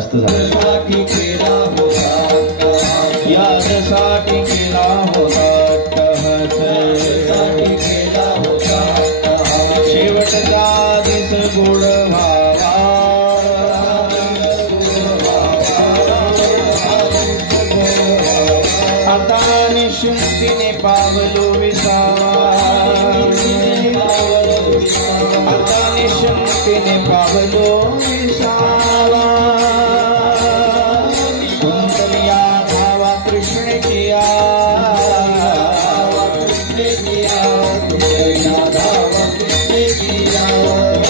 जास्त झालं यासाठी केला होता शेवटचा दिस गोड व्हावा आता निशुंतीने पावलो विसावा आता निशुंतीने पावलो विसावा कुंतलिया धावा कृष्णेची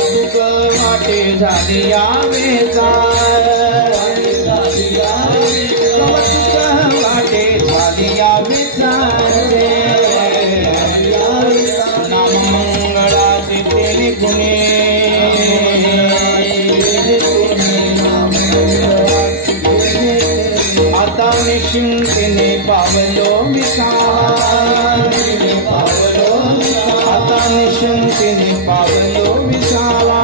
दुःख वाटे झाली यावेचा वाटे झाली यावेचा नाम मंगळाचे तेने गुणे आता निश्चिंतेने पावलो विसावा आता निश्चिंतेने पावलो विसावा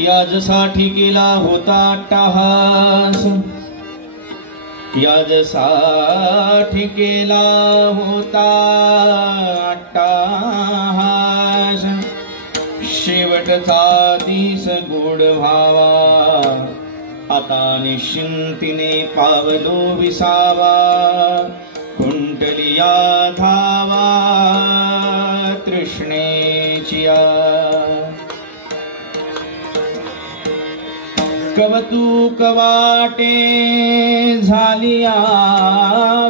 याजसाठी केला होता अट्टहास, याजसाठी केला होता अट्टहास, शेवटचा दिस गोड व्हावा, आता निश्चिंतीने पावलो विसावा, कुंडलिया धावा तृष्णेचिया. कवतूक वाटे झालिया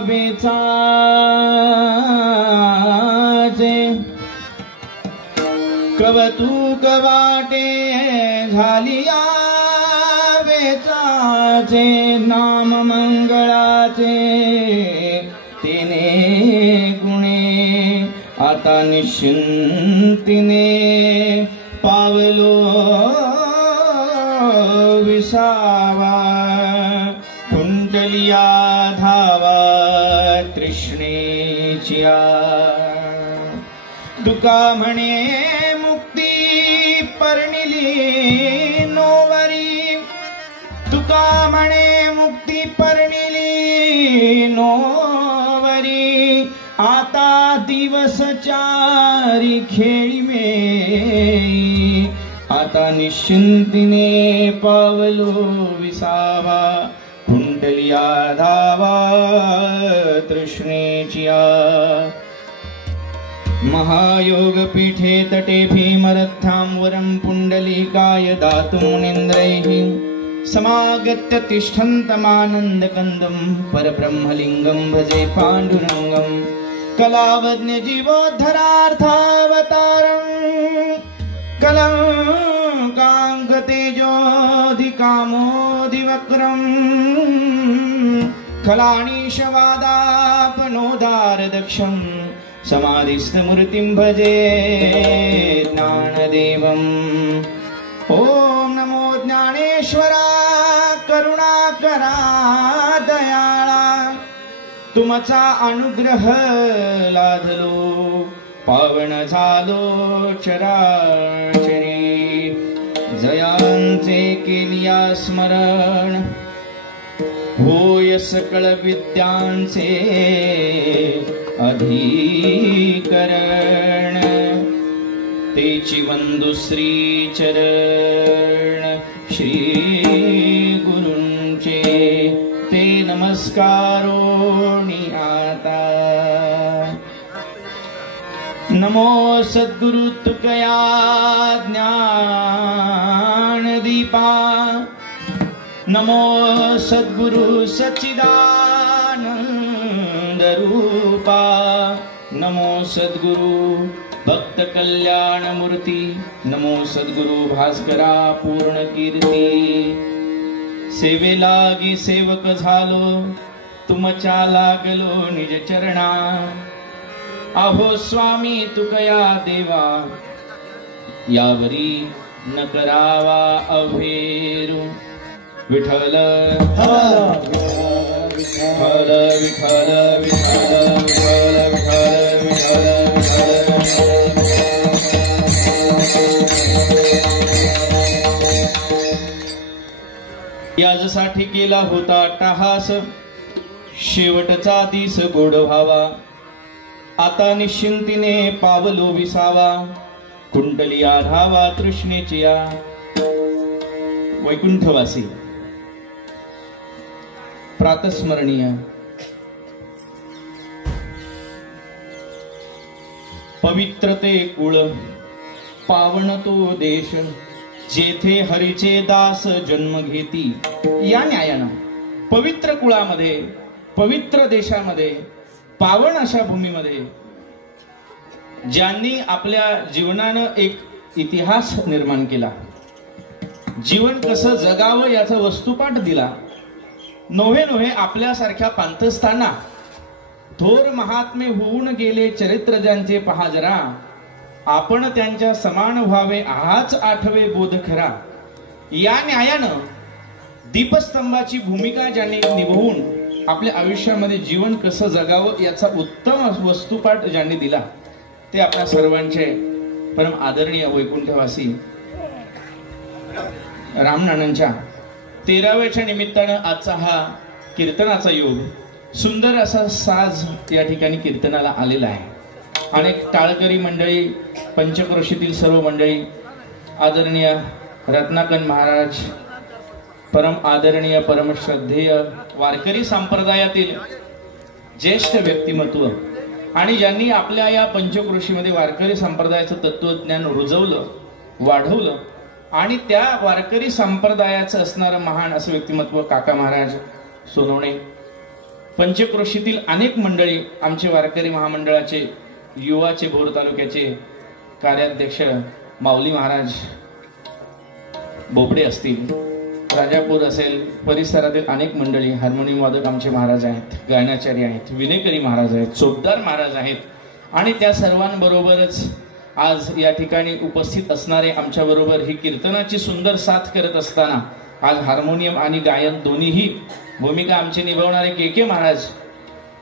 वेचाचे, कवतूक वाटे झालिया वेचाचे, नाम मंगळाचे तिने गुणे, आता निश्चिंतीने पावलो विसावा, कुंडलिया धावा तृष्णेचिया. तुका म्हणे मुक्ती पर्णिली नोवरी, तुका म्हणे मुक्ती पर्णिली नोवरी, आता दिवस चारी खेळी में, आता निश्चिंतीने पावलो विसावा, कुंडलिया धावा तृष्णेचिया. महायोग पीठे तटे भीमरथां वरं पुंडलीकाय दातुं मुनीन्द्रैः, समागत्य तिष्ठन्तमानन्दकन्दं परब्रह्मलिङ्गं भजे पाण्डुरङ्गं, कलावज्ञ जीवोद्धरार्थावतारं, कलङ्काङ्कतेजोऽधिकामोऽधिवक्रम्, खलाणीशवादापनोदारदक्षं, समाधिस्थमूर्तिं भजे ज्ञानदेवम्. ॐ नमो ज्ञानेश्वरा करुणाकरा दयाळा, तुमचा अनुग्रह लाधलो पावन झालो चराचरी, जयांचे केलिया स्मरण होय सकळ विद्यांचे अधिकरण, तेची वंदु श्री चरण श्री गुरूंचे, ते नमस्कारोनी आता. नमो सद्गुरु तुकया ज्ञान दीपा, नमो सद्गुरु सच्चिदानंद रूपा, नमो सद्गुरु भक्त कल्याण मूर्ती, नमो सद्गुरु भास्करा पूर्ण कीर्ती. सेवेलागी सेवक झालो तुमच्या लागलो निज चरणा, अहो स्वामी तुकया देवा, यावरी न करावा अभेरू. विठ्ठल विठ्ठल विठ्ठल विठ्ठल विठ्ठल विठ्ठल याजसाठी केला होता अट्टहास, शेवटचा दिस गोड व्हावा, आता निश्चिंतीने पावलो विसावा, कुंडलिया धावा तृष्णेचिया. वैकुंठवासी प्रातस्मरणीय पवित्रते कुळ, पावन तो देश, जेथे हरीचे दास जन्म घेती. या न्यायानं पवित्र कुळामध्ये, पवित्र देशामध्ये, पावन अशा भूमीमध्ये ज्यांनी आपल्या जीवनानं एक इतिहास निर्माण केला, जीवन कसं जगावं याचा वस्तुपाठ दिला, नोव्हे नोव्हे आपल्यासारख्या पांथस्थांना थोर महात्मे होऊन गेले चरित्र ज्यांचे पहा जरा, आपण त्यांच्या समान व्हावे हाच आठवे बोध खरा. या न्यायानं दीपस्तंभाची भूमिका ज्यांनी निभवून आपल्या आयुष्यामध्ये जीवन कसं जगावं याचा उत्तम वस्तुपाठ ज्यांनी दिला, ते आपल्या सर्वांचे परम आदरणीय वैकुंठवासी रामनानांच्या 13व्याच्या निमित्तानं आजचा हा कीर्तनाचा योग, सुंदर असा साज या ठिकाणी कीर्तनाला आलेला आहे. अनेक टाळकरी मंडळी, पंचक्रोशीतील सर्व मंडळी, आदरणीय रत्नाकन महाराज, परम आदरणीय परम श्रद्धेय वारकरी संप्रदायातील ज्येष्ठ व्यक्तिमत्व आणि ज्यांनी आपल्या या पंचक्रोशीमध्ये वारकरी संप्रदायाचं तत्वज्ञान रुजवलं, वाढवलं आणि त्या वारकरी संप्रदायाचं असणारं महान असं व्यक्तिमत्व काका महाराज सोनवणे. पंचक्रोशीतील अनेक मंडळी, आमचे वारकरी महामंडळाचे युवाचे भोर तालुक्याचे कार्याध्यक्ष माऊली महाराज बोबडे असतील, राजापूर असेल, परिसरातील अनेक मंडळी, हार्मोनियम वादक आमचे महाराज आहेत, गायनाचार्य आहेत, विनेकरी महाराज आहेत, चोपदार महाराज आहेत आणि त्या सर्वांबरोबरच आज या ठिकाणी उपस्थित असणारे आमच्या बरोबर ही कीर्तनाची सुंदर साथ करत असताना आज हार्मोनियम आणि गायन दोन्हीही भूमिका आमचे निभावणारे के महाराज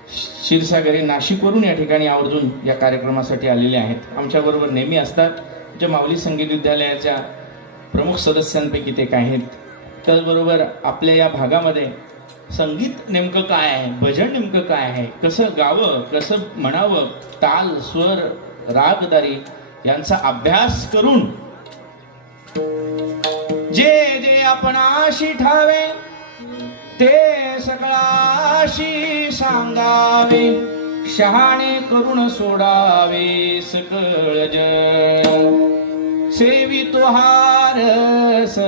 क्षीरसागरी नाशिकवरून या ठिकाणी आवर्जून या कार्यक्रमासाठी आलेले आहेत. आमच्या बरोबर नेहमी असतात. ज्या माऊली संगीत विद्यालयाच्या प्रमुख सदस्यांपैकी ते काय आहेत. त्याचबरोबर आपल्या या भागामध्ये संगीत नेमकं काय आहे, भजन नेमकं काय आहे, कसं गावं, कसं म्हणावं, ताल, स्वर, रागदारी यांचा अभ्यास करून जे जे आपणाशी ठावे ते सगळाशी सांगावे, शहाणे करून सोडावे सकळ जग. सेवितो हारस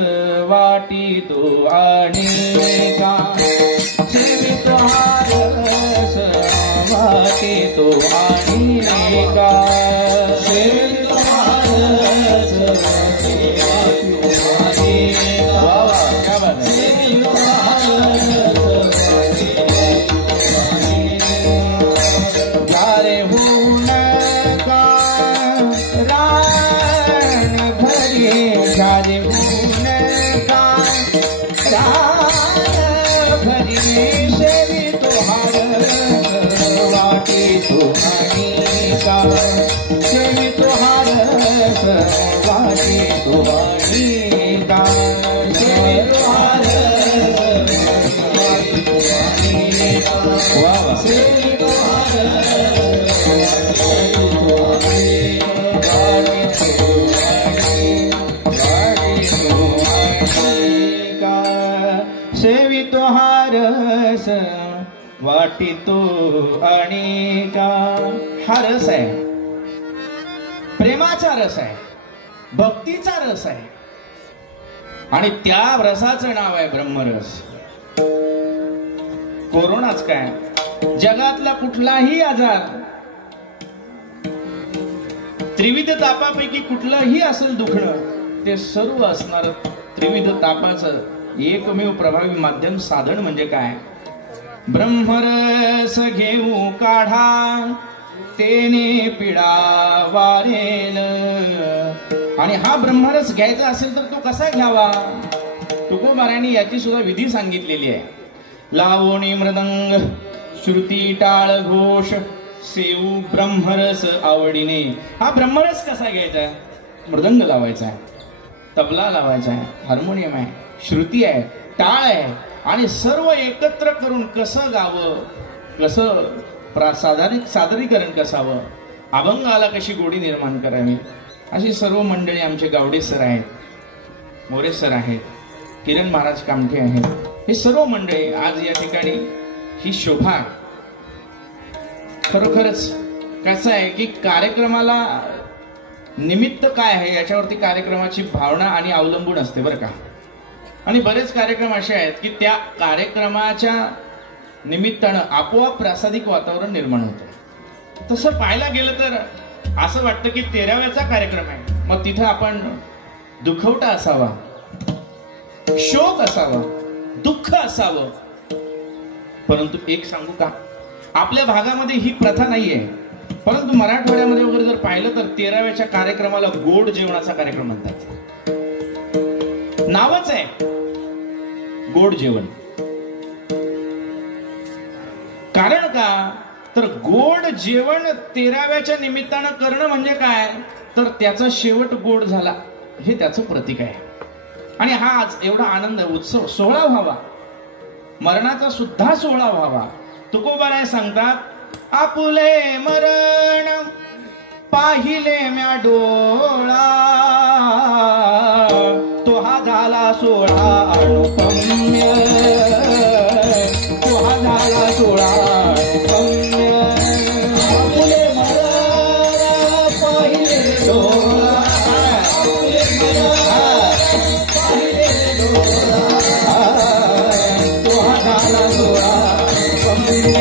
वाटितो अनेका, सेवितो हारस वाटितो अनेका, सेवितो हारस वाटितो अनेका, सेवितो हारस गारे होऊन का रान भरी, गारे होऊन का रान भरी, सेवितो हारस वाटितो अनेका, सेवितो हारस वाटितो अनेका, सेवितो हारस वाटितो अनेका, सेवितो सेवितो हारस वाटितो अनेका. हा रस आहे, प्रेमाचा रस आहे, भक्तीचा रस आहे आणि त्या रसाचं नाव आहे ब्रह्मरस. कोरोनाच काय, जगातला कुठलाही आजार, त्रिविध तापापैकी कुठलंही असेल दुखणं, ते सर्व असणार त्रिविध तापाचं एकमेव प्रभावी माध्यम साधन म्हणजे काय, ब्रह्मरस घेऊ काढा तेने पिडा वारेल. आणि हा ब्रह्मरस घ्यायचा असेल तर तो कसा घ्यावा, तुकोबारायांनी याची सुद्धा विधी सांगितलेली आहे. लावणी मृदंग श्रुती टाळ घोष सेऊ ब्रह्मरस आवडीने. हा ब्रह्मरस कसा घ्यायचा, मृदंग लावायचा आहे, तबला लावायचा आहे, हार्मोनियम आहे, श्रुती आहे, टाळ आहे आणि सर्व एकत्र करून कसं गावं, कसं सादरीकरण कसावं, अभंगाला कशी गोडी निर्माण करावी, अशी सर्व मंडळी आमचे गावडे सर आहेत, मोरे सर आहेत, किरण महाराज कामठे आहेत, हे सर्व मंडळी आज या ठिकाणी ही शोभा. खरोखरच कसं आहे की कार्यक्रमाला निमित्त काय आहे याच्यावरती कार्यक्रमाची भावना आणि अवलंबून असते बरं का. आणि बरेच कार्यक्रम असे आहेत की त्या कार्यक्रमाच्या निमित्तानं आपोआप प्रासादिक वातावरण निर्माण होतं. तसं पाहायला गेलं तर असं वाटतं की 13व्याचा कार्यक्रम आहे, मग तिथं आपण दुखवटा असावा, शोक असावा, दुःख असावं. परंतु एक सांगू का, आपल्या भागामध्ये ही प्रथा नाहीये, परंतु मराठवाड्यामध्ये वगैरे जर पाहिलं तर 13व्याच्या कार्यक्रमाला गोड जेवणाचा कार्यक्रम म्हणतात. नावच आहे गोड जेवण. कारण का तर गोड जेवण 13व्याच्या निमित्तानं करणं म्हणजे काय तर त्याचा शेवट गोड झाला हे त्याचं प्रतीक आहे. आणि हाच एवढा आनंद उत्सव सोहळा व्हावा, मरणाचा सुद्धा सोहळा व्हावा. तुकोबाराय सांगतात, आपुले मरण पाहिले म्या डोळा, तो हा झाला सोहळा अनुपम्य, तो हा झाला सोहळा अनुपम्य. आपुले मरण पाहिले डोळा, आपुले मरण पाहिले डोळा, तो हा झाला सोहळा अनुपम्य.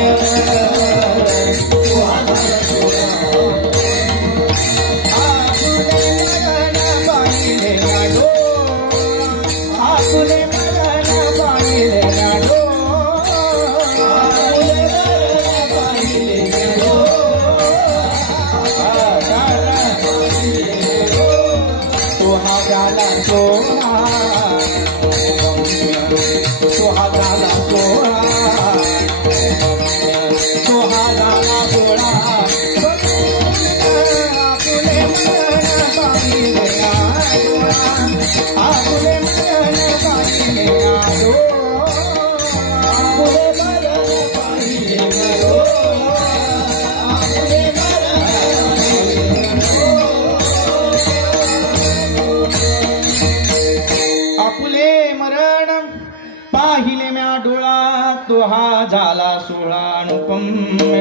हा झाला सोहळा अनुपम्य.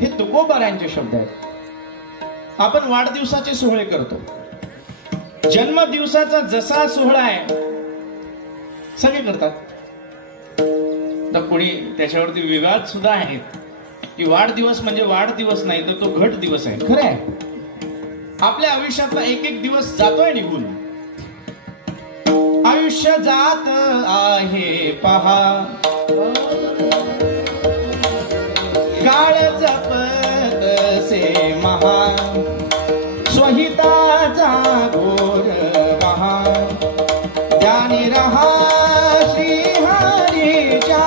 हे तुकोबारायांचे शब्द आहेत. आपण वाढदिवसाचे सोहळे करतो. जन्मदिवसाचा जसा सोहळा आहे सगळे करतात. तर कोणी त्याच्यावरती विवाद सुद्धा आहेत की वाढदिवस म्हणजे वाढदिवस नाही तर तो घट दिवस आहे. खरं आहे, आपल्या आयुष्यातला एक एक दिवस जातोय निघून. आयुष्य जात आहे पहा, काळ जपतसे महा, स्वहिताचा घोर महा, त्याने रहा श्रीहरीच्या.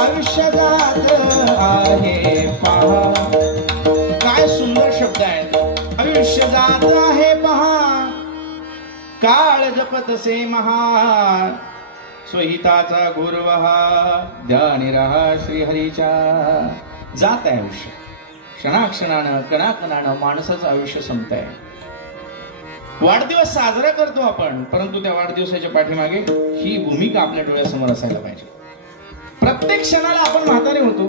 आयुष्य जात आहे पहा. काय सुंदर शब्द आहेत. आयुष्य जात आहे पहा, काळ जपतसे महा, स्वहिताचा गुरवहा, ध्यानी रहा श्रीहरीच्या. जात आहे आयुष्य. क्षणाक्षणानं कणाकणानं माणसाचं आयुष्य संपत आहे. वाढदिवस साजरा करतो आपण, परंतु त्या वाढदिवसाच्या पाठीमागे ही भूमिका आपल्या डोळ्यासमोर असायला पाहिजे. प्रत्येक क्षणाला आपण म्हातारे होतो.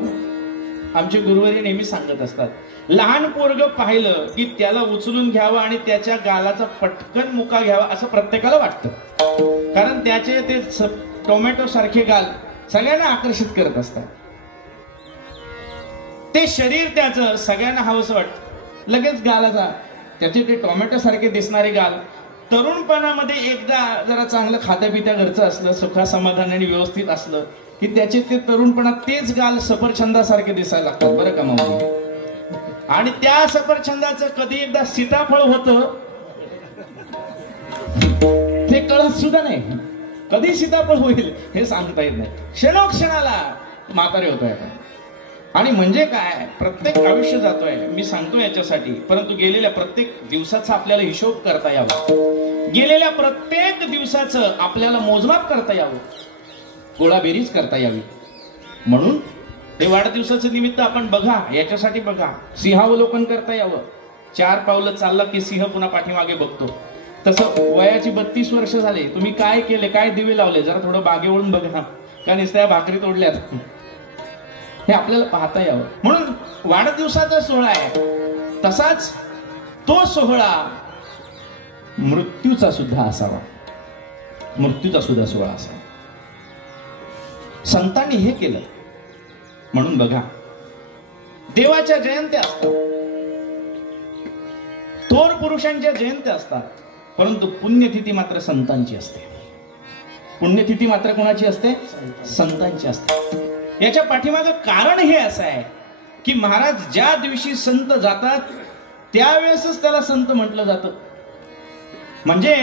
आमचे गुरुवारी नेहमी सांगत असतात, लहान पोरग पाहिलं की त्याला उचलून घ्यावं आणि त्याच्या गालाचा पटकन मुका घ्यावा असं प्रत्येकाला वाटतं. कारण त्याचे ते टोमॅटो सारखे गाल सगळ्यांना आकर्षित करत असतात. ते शरीर त्याचं सगळ्यांना हवंसं वाटतं. लगेच गालाचा त्याचे ते टोमॅटो सारखे दिसणारे गाल तरुणपणामध्ये एकदा जरा चांगलं खात्यापित्या घरचं असलं, सुखा समाधानाने व्यवस्थित असलं की त्याचे ते तरुणपणात तेच गाल सफरचंदासारखे दिसायला लागतात. बरं का माऊली? आणि त्या सफरचंदाचं कधी एकदा सीताफळ होतं ते कळत सुद्धा नाही. कधी सीताफळ होईल हे सांगता येत नाही. क्षणोक्षणाला म्हातारे होतोय आपण. आणि म्हणजे काय, प्रत्येक आयुष्य जातोय. मी सांगतो याच्यासाठी, परंतु गेलेल्या प्रत्येक दिवसाचा आपल्याला हिशोब करता यावा. गेलेल्या प्रत्येक दिवसाचं आपल्याला मोजमाप करता यावं, गोळाबेरीज करता यावी. म्हणून हे वाढदिवसाचं निमित्त आपण बघा, याच्यासाठी बघा, सिंहावलोकन करता यावं. 4 पावलं चालला की सिंह पुन्हा पाठीमागे बघतो. तसं वयाची 32 वर्ष झाले, तुम्ही काय केले, काय दिवे लावले, जरा थोडं बागेवळून बघा, का नुसत्या भाकरी तोडल्यात, हे आपल्याला पाहता यावं. म्हणून वाढदिवसाचा सोहळा आहे, तसाच तो सोहळा मृत्यूचा सुद्धा असावा. मृत्यूचा सुद्धा सोहळा असावा. संतांनी हे केलं. म्हणून बघा, देवाच्या जयंत्या असतात, थोर पुरुषांच्या जयंत्या असतात, परंतु पुण्यतिथी मात्र संतांची असते. पुण्यतिथी मात्र कोणाची असते? संतांची असते. याच्या पाठीमागं कारण हे असं आहे की महाराज ज्या दिवशी संत जातात त्यावेळेसच त्याला संत म्हटलं जातं. म्हणजे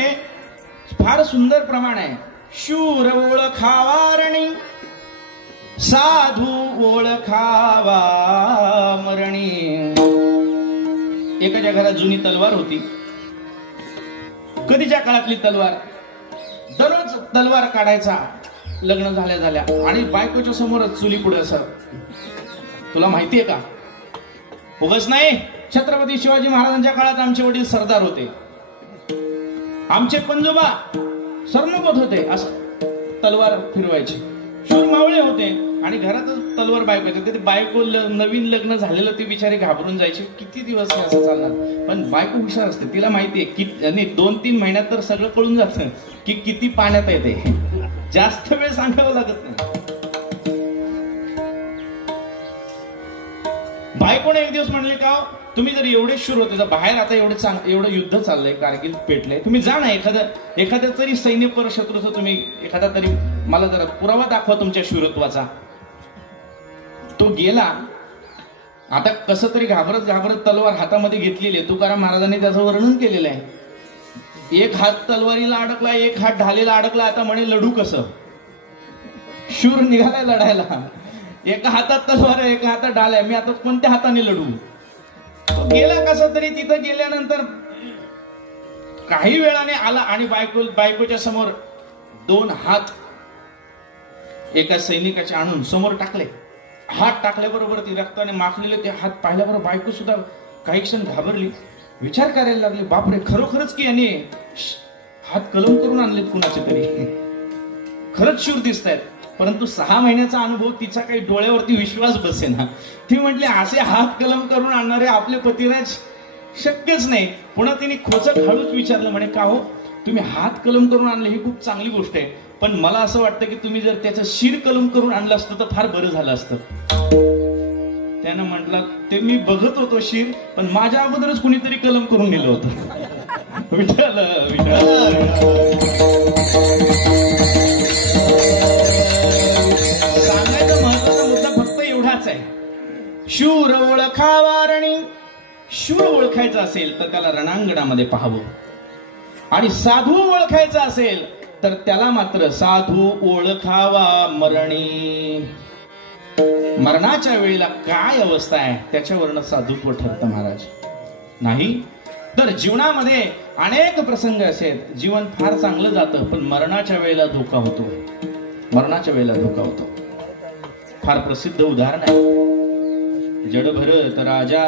फार सुंदर प्रमाण आहे. शूर ओळखावारणी, साधू ओळखावा मरणी. एकाच्या घरात जुनी तलवार होती. कधीच्या काळातली तलवार, दररोज तलवार काढायचा लग्न झाल्या झाल्या, आणि बायकोच्या समोरच चुली पुढे असं. तुला माहितीये का? उगाच नाही, छत्रपती शिवाजी महाराजांच्या काळात आमचे वडील सरदार होते, आमचे पंजोबा सरनोबत होते, असं तलवार फिरवायचे, शूर मावळे होते, आणि घरातच तलवार बायको. ते बायको नवीन लग्न झालेलं ते बिचारे घाबरून जायचे, किती दिवस असं चालणार. पण बायको हुशार असते, तिला माहितीये की 2-3 महिन्यात तर सगळं कळून जातं की किती पाण्यात येते, जास्त वेळ सांगावं लागत नाही. बायकोने एक दिवस म्हणले का, तुम्ही जर एवढे शूर होते तर बाहेर आता एवढं युद्ध चाललंय, कारगिल पेटलंय, तुम्ही जा ना, एखाद्या तरी सैन्य पर शत्रूचं तुम्ही एखादा तरी मला जरा पुरावा दाखवा तुमच्या शूरत्वाचा. तो गेला. आता कसं तरी घाबरत घाबरत तलवार हातामध्ये घेतलेली आहे. तुकाराम महाराजांनी त्याचं वर्णन केलेलं आहे. एक हात तलवारीला अडकला, एक हात ढालेला अडकला. आता म्हणे लढू कसं? शूर निघालाय लढायला, एका हातात तलवार आहे, एका हातात ढाल आहे, मी आता कोणत्या हाताने लढू? तो गेला कसा तरी. तिथं गेल्यानंतर काही वेळाने आला आणि बायकोच्या समोर 2 हात एका सैनिकाचे आणून समोर टाकले. हात टाकल्याबरोबर ती रक्ताने माखलेले ते हात पाहिल्याबरोबर बायको सुद्धा काही क्षण घाबरली, विचार करायला लागली, बापरे, खरोखरच की याने हात कलम करून आणलेत कुणाचे तरी, खरंच शूर दिसत आहेत. परंतु 6 महिन्याचा अनुभव तिचा काही डोळ्यावरती विश्वास बसेना. ती म्हटली, असे हात कलम करून आणणारे आपले पतिराज शक्यच नाही. पुन्हा तिने खोचक हळूच विचारलं, म्हणे का हो, तुम्ही हात कलम करून आणले ही खूप चांगली गोष्ट आहे, पण मला असं वाटतं की तुम्ही जर त्याचं शिर कलम करून आणलं असतं तर फार बरं झालं असतं. त्यानं म्हटलं, ते मी बघत होतो शिर, पण माझ्या अगोदरच कुणीतरी कलम करून नेलं होतं. विठ्ठल विठ्ठल. सांगायचा महत्वाचा मुद्दा फक्त एवढाच आहे, शूर ओळखावा रणी. शूर ओळखायचा असेल तर त्याला रणांगणामध्ये पाहावं, आणि साधू ओळखायचा असेल तर त्याला मात्र साधू ओळखावा मरणी. मरणाच्या वेळेला काय अवस्था आहे त्याच्यावरनं साधुत्व ठरतं महाराज. नाही तर जीवनामध्ये अनेक प्रसंग असे, जीवन फार चांगलं जातं, पण मरणाच्या वेळेला धोका होतो. मरणाच्या वेळेला धोका होतो. फार प्रसिद्ध उदाहरण आहे, जडभरत राजा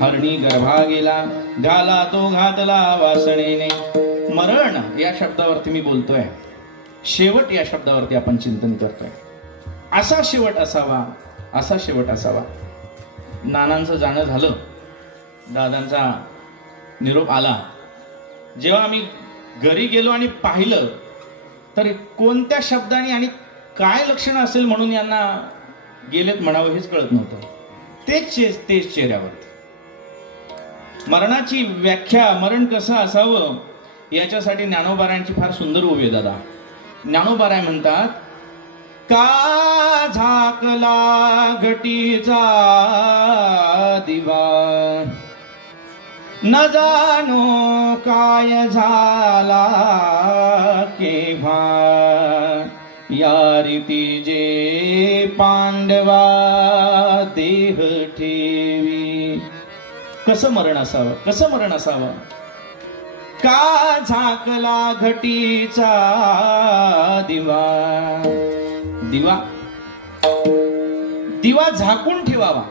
हरणी गर्भा गेला, घाला तो घातला वासणेने. मरण या शब्दावरती मी बोलतोय, शेवट या शब्दावरती आपण चिंतन करतोय. असा शेवट असावा, असा शेवट असावा. नानांचं जाणं झालं, दादांचा निरोप आला. जेव्हा आम्ही घरी गेलो आणि पाहिलं तर कोणत्या शब्दाने आणि काय लक्षण असेल म्हणून यांना गेलेत म्हणावं हेच कळत नव्हतं. तेच चेहऱ्यावरती. मरणाची व्याख्या, मरण कसं असावं याच्यासाठी ज्ञानोबारायांची फार सुंदर ओवी आहे दादा. ज्ञानोबाराय म्हणतात, का झाकला घटीचा दिवा, न जानो काय झाला केव्हा, या रीती जे पांडवा देह ठेवी. कसं मरण असावं, कसं मरण असावं? का झाकला घटीचा दिवा. दिवा दिवा झाकून ठेवावा.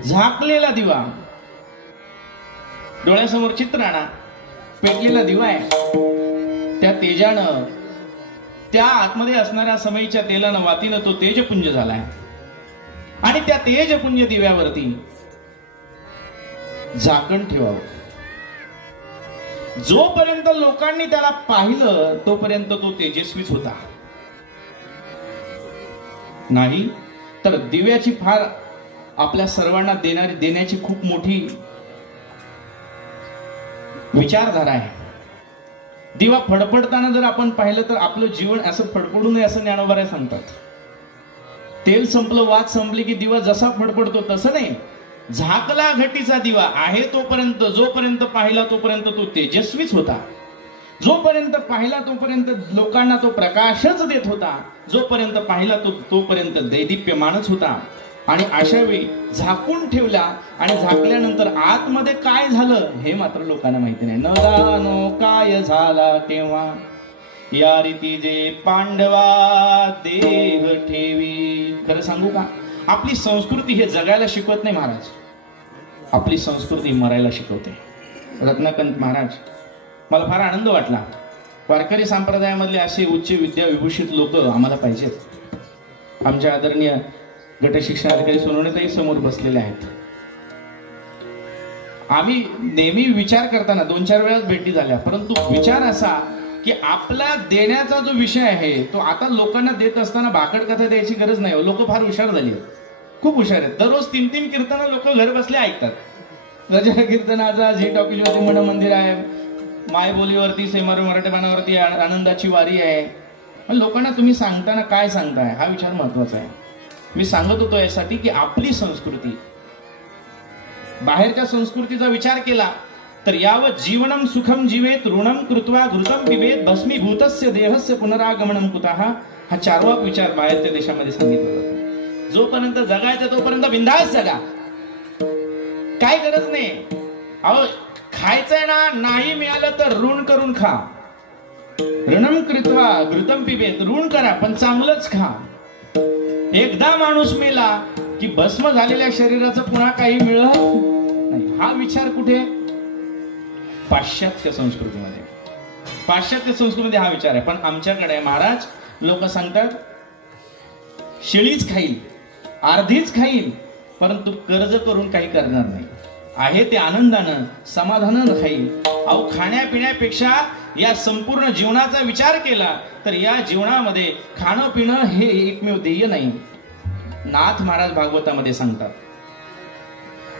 झाकलेला दिवा, डोळ्यासमोर चित्र आणा, पेटलेला दिवा आहे, त्या तेजानं, त्या आतमध्ये असणाऱ्या समईच्या तेलानं, वातीनं तो तेजपुंज झालाय, आणि त्या तेजपुंज दिव्यावरती झाकण ठेवावं. जोपर्यंत लोकांनी त्याला पाहिलं तोपर्यंत तो तेजस्वीच होता. नाही तर दिव्याची फार आपल्या सर्वांना देण्याची खूप मोठी विचारधारा आहे. दिवा फडफडताना जर आपण पाहिलं तर आपलं जीवन असं फडफडू नये असं ज्ञानोबाराय सांगतात. तेल संपलं, वात संपली की दिवा जसा फडफडतो तसं नाही. झाकला घटीचा दिवा आहे तोपर्यंत, जोपर्यंत पाहिला तोपर्यंत तो तेजस्वीच होता. जोपर्यंत पाहिला तोपर्यंत लोकांना तो प्रकाशच देत होता. जोपर्यंत पाहिला तोपर्यंत दैदिप्यमानच होता. आणि अशा वेळी झाकून ठेवला, आणि झाकल्यानंतर आतमध्ये काय झालं हे मात्र लोकांना माहिती नाही. न जानो काय झाला तेव्हा, या रीती जे पांडवा देह ठेवी. खरं सांगू का, आपली संस्कृती हे जगायला शिकवत नाही महाराज, आपली संस्कृती मरायला शिकवते. रत्नाकांत महाराज, मला फार आनंद वाटला. वारकरी संप्रदायामधले असे उच्च विद्या विभूषित लोक आम्हाला पाहिजेत. आमच्या आदरणीय गट शिक्षणाधिकारी सोनवणेताई समोर बसलेले आहेत. आम्ही नेहमी विचार करताना 2-4 वेळाच भेटी झाल्या, परंतु विचार असा की आपला देण्याचा जो विषय आहे तो आता लोकांना देत असताना भाकड कथा द्यायची गरज नाही. लोक फार हुशार झाली आहेत, खूप हुशार आहेत. दररोज 3-3 कीर्तनं लोक घर बसले ऐकतात. गजानन कीर्तनाचा झी टॉकीजवरती मठ मंदिर आहे, मायबोलीवरती सेमार मराठीपणावरती आनंदाची वारी आहे. पण लोकांना तुम्ही सांगताना काय सांगताय हा विचार महत्वाचा आहे. मी सांगत होतो यासाठी की आपली संस्कृती, बाहेरच्या संस्कृतीचा विचार केला तर यावत जीवनम सुखम जीवेत ऋणम कृत्वा घृतम पिबेत भस्मीभूतस्य देहस्य पुनरागमनम कुतः, हा 4वा विचार बाहेरच्या देशामध्ये सांगितला जातो. जोपर्यंत जगायचं तोपर्यंत बिंदास जगा, काय गरज नाही. अहो खायचंय ना, नाही मिळालं तर ऋण करून खा. ऋणम कृत्वा घृतम पिबेत, ऋण करा पण चांगलंच खा. एकदा माणूस मेला की भस्म झालेल्या शरीराचं पुन्हा काही मिळत नाही. हा विचार कुठे? पाश्चात्य संस्कृतीमध्ये. पाश्चात्य संस्कृतीमध्ये हा विचार आहे. पण आमच्याकडे महाराज लोक सांगतात शिळीच खाईल, अर्धीच खाईल, परंतु कर्ज करून काही करणार नाही. आहे ते आनंदानं समाधानानं खाईल. अहो खाण्यापिण्यापेक्षा या संपूर्ण जीवनाचा विचार केला तर या जीवनामध्ये खाणं पिणं हे एकमेव ध्येय नाही. नाथ महाराज भागवतामध्ये सांगतात,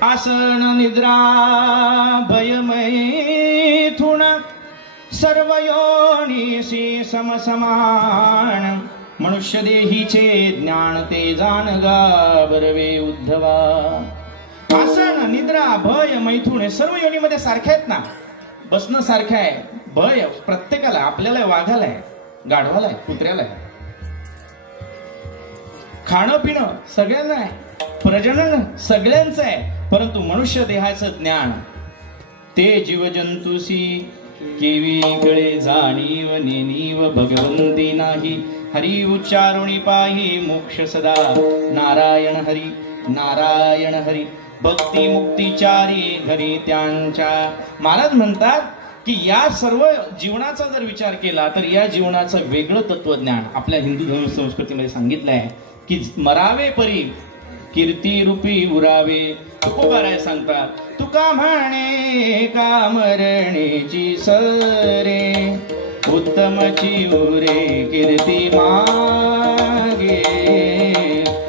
आसन निद्रा भय मैथुन सर्व योनिसी समसमान, मनुष्य देहीचे ज्ञान ते जानगा बरवे उद्धवा. आसन निद्रा भय मैथुन हे सर्व योनीमध्ये सारखे आहेत ना. बसणं सारखं आहे, भय प्रत्येकाला, आपल्याला, वाघाला आहे, गाढवाला आहे, कुत्र्याला आहे. खाणं पिणं सगळ्यांना आहे, प्रजनन सगळ्यांचं आहे, परंतु मनुष्य देहाचं ज्ञान ते जीवजंतुसी केवी कळे जाणीव नेनीव भगवंती नाही. हरी उच्चारुणी पाही मोक्ष सदा नारायण हरी नारायण हरी. भक्ती मुक्तीचारी घरी त्यांच्या. महाराज म्हणतात की या सर्व जीवनाचा जर विचार केला तर या जीवनाचं वेगळं तत्वज्ञान आपल्या हिंदू धर्म संस्कृतीमध्ये सांगितलं आहे की मरावे परी कीर्ती रूपी उरावे. तुकोबाराय सांगतात, तुका म्हणे का मरणेची सरे, उत्तमची उरे कीर्ती मागे,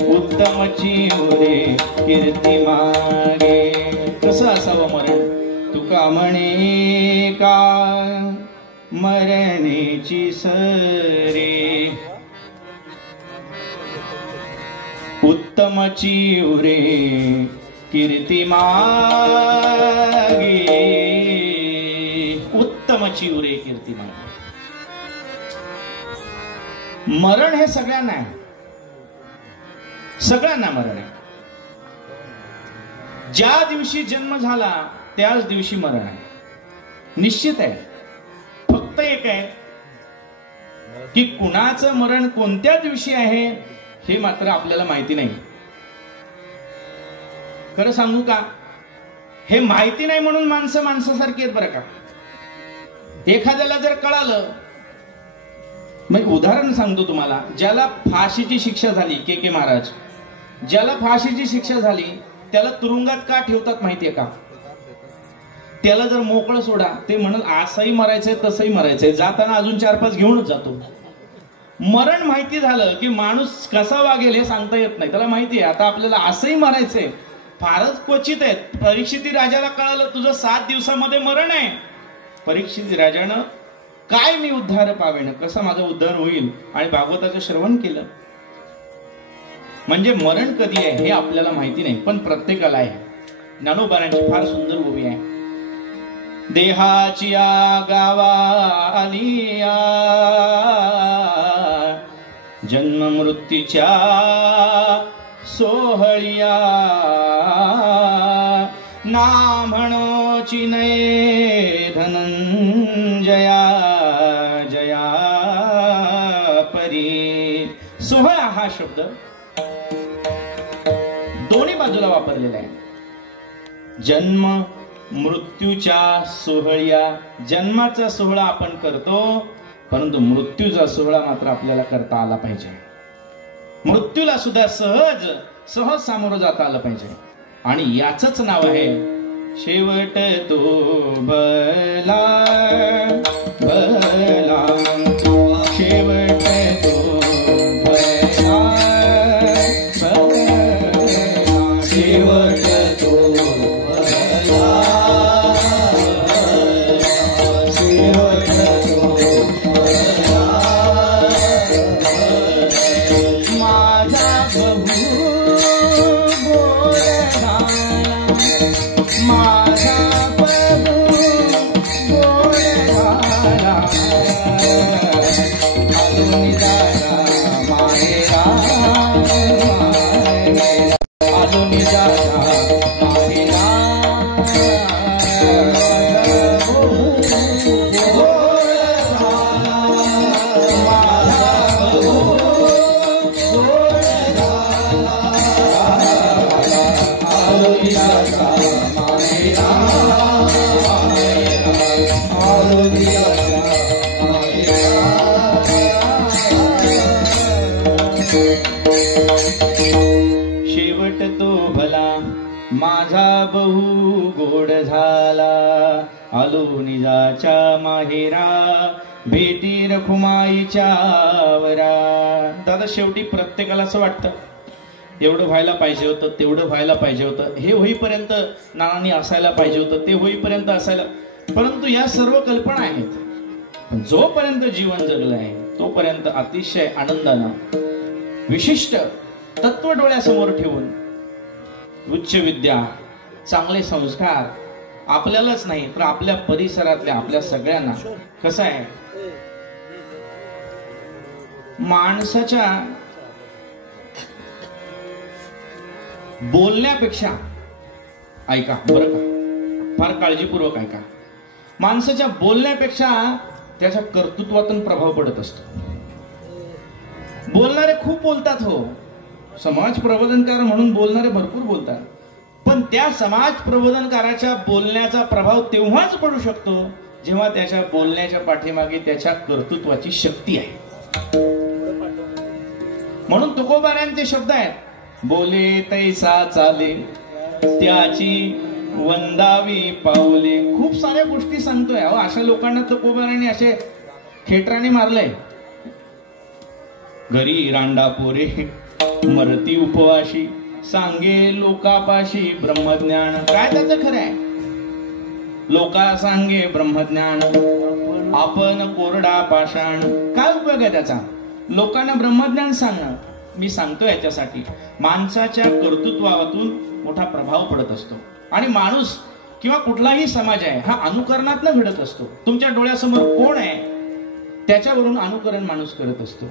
उत्तमची उरे कीर्ती मागे. कसं असावं मरण? तुका म्हणे का मरणेची सरे, उत्तमची उरे कीर्ती मागे, उत्तमची उरे कीर्ती मागे. मरण हे सगळ्यांना आहे, सगळ्यांना मरण आहे. ज्या दिवशी जन्म झाला त्याच दिवशी मरण आहे, निश्चित आहे. फक्त एक आहे की कुणाचं मरण कोणत्या दिवशी आहे हे मात्र आपल्याला माहिती नाही. खरं सांगू का, हे माहिती नाही म्हणून माणसं माणसासारखी आहेत बरं का. एखाद्याला जर कळालं, मग उदाहरण सांगतो तुम्हाला, ज्याला फाशीची शिक्षा झाली, के महाराज, ज्याला फाशीची शिक्षा झाली त्याला तुरुंगात का ठेवतात माहितीये का? त्याला जर मोकळं सोडा, ते म्हणून असंही मरायचंय तसंही मरायचंय, जाताना अजून 4-5 घेऊनच जातो. मरण माहिती झालं की माणूस कसा वागेल हे सांगता येत नाही. त्याला माहिती आहे आता आपल्याला असंही मरायचंय. फारच क्वचित आहेत. परीक्षित राजाला कळालं तुझं 7 दिवसामध्ये मरण आहे. परीक्षित राजानं काय मी उद्धार पावेन, कसा माझा उद्धार होईल, आणि भागवताचं श्रवण केलं. म्हणजे मरण कधी आहे हे आपल्याला माहिती नाही, पण प्रत्येकाला आहे. ज्ञानोबारांची फार सुंदर ओवी आहे. देहाची गावा आलिया, जन्म मृत्यूच्या सोहळिया, ना म्हणोची नये धनंजया, जया हा शब्द दोन्ही बाजूला वापरलेला आहे. जन्म मृत्यूच्या सोहळ्या, जन्माचा सोहळा आपण करतो, परंतु मृत्यूचा सोहळा मात्र आपल्याला करता आला पाहिजे. मृत्यूला सुद्धा सहज सामोरं जाता आलं पाहिजे. आणि याचंच नाव आहे शेवट तो भला भला, शेवट तो भला भला, शेवट तो भला, शेवट तो भला. माझा बहू गोड झाला, माझा बहू गोड झाला, अजून दादा माहेरा, अजून दादा माहेरा. शेवट तो भला माझा बहू गोड झाला, आलो निजाच्या माहेरा, भेटी रखुमाईच्या वरा. दादा शेवटी प्रत्येकाला असं वाटतं एवढं व्हायला पाहिजे होतं, तेवढं व्हायला पाहिजे होतं, हे होईपर्यंत नानांनी असायला पाहिजे होतं, ते होईपर्यंत असायला. परंतु या सर्व कल्पना आहेत. पण जोपर्यंत जीवन जगलं आहे तोपर्यंत अतिशय आनंदानं विशिष्ट तत्व डोळ्यासमोर ठेवून उच्च विद्या, चांगले संस्कार आपल्यालाच नाही तर आपल्या परिसरातल्या आपल्या सगळ्यांना. कसं आहे, माणसाच्या बोलण्यापेक्षा, ऐका बरं का, फार काळजीपूर्वक ऐका, माणसाच्या बोलण्यापेक्षा त्याच्या कर्तृत्वातून प्रभाव पडत असतो. बोलणारे खूप बोलतात, हो, समाज प्रबोधनकार म्हणून बोलणारे भरपूर बोलतात, पण त्या समाज प्रबोधनकाराच्या बोलण्याचा प्रभाव तेव्हाच पडू शकतो जेव्हा त्याच्या बोलण्याच्या पाठीमागे त्याच्या कर्तृत्वाची शक्ती आहे. म्हणून तुकोबारायांचे शब्द आहेत, बोले तैसा चाले त्याची वंदावी पावले. खूप साऱ्या गोष्टी सांगतोय. अहो, अशा लोकांना तुकोबारांनी असे खेटराने मारलंय. घरी रांडा पोरे मरती उपवाशी, सांगे लोकापाशी ब्रह्मज्ञान. काय त्याचं खरं आहे, लोका सांगे ब्रह्मज्ञान, आपण कोरडा पाषाण. काय उपयोग आहे त्याचा? लोकांना ब्रह्मज्ञान सांगणं. मी सांगतो याच्यासाठी माणसाच्या कर्तृत्वातून मोठा प्रभाव पडत असतो. आणि माणूस किंवा कुठलाही समाज आहे हा अनुकरणातनं घडत असतो. तुमच्या डोळ्यासमोर कोण आहे त्याच्यावरून अनुकरण माणूस करत असतो.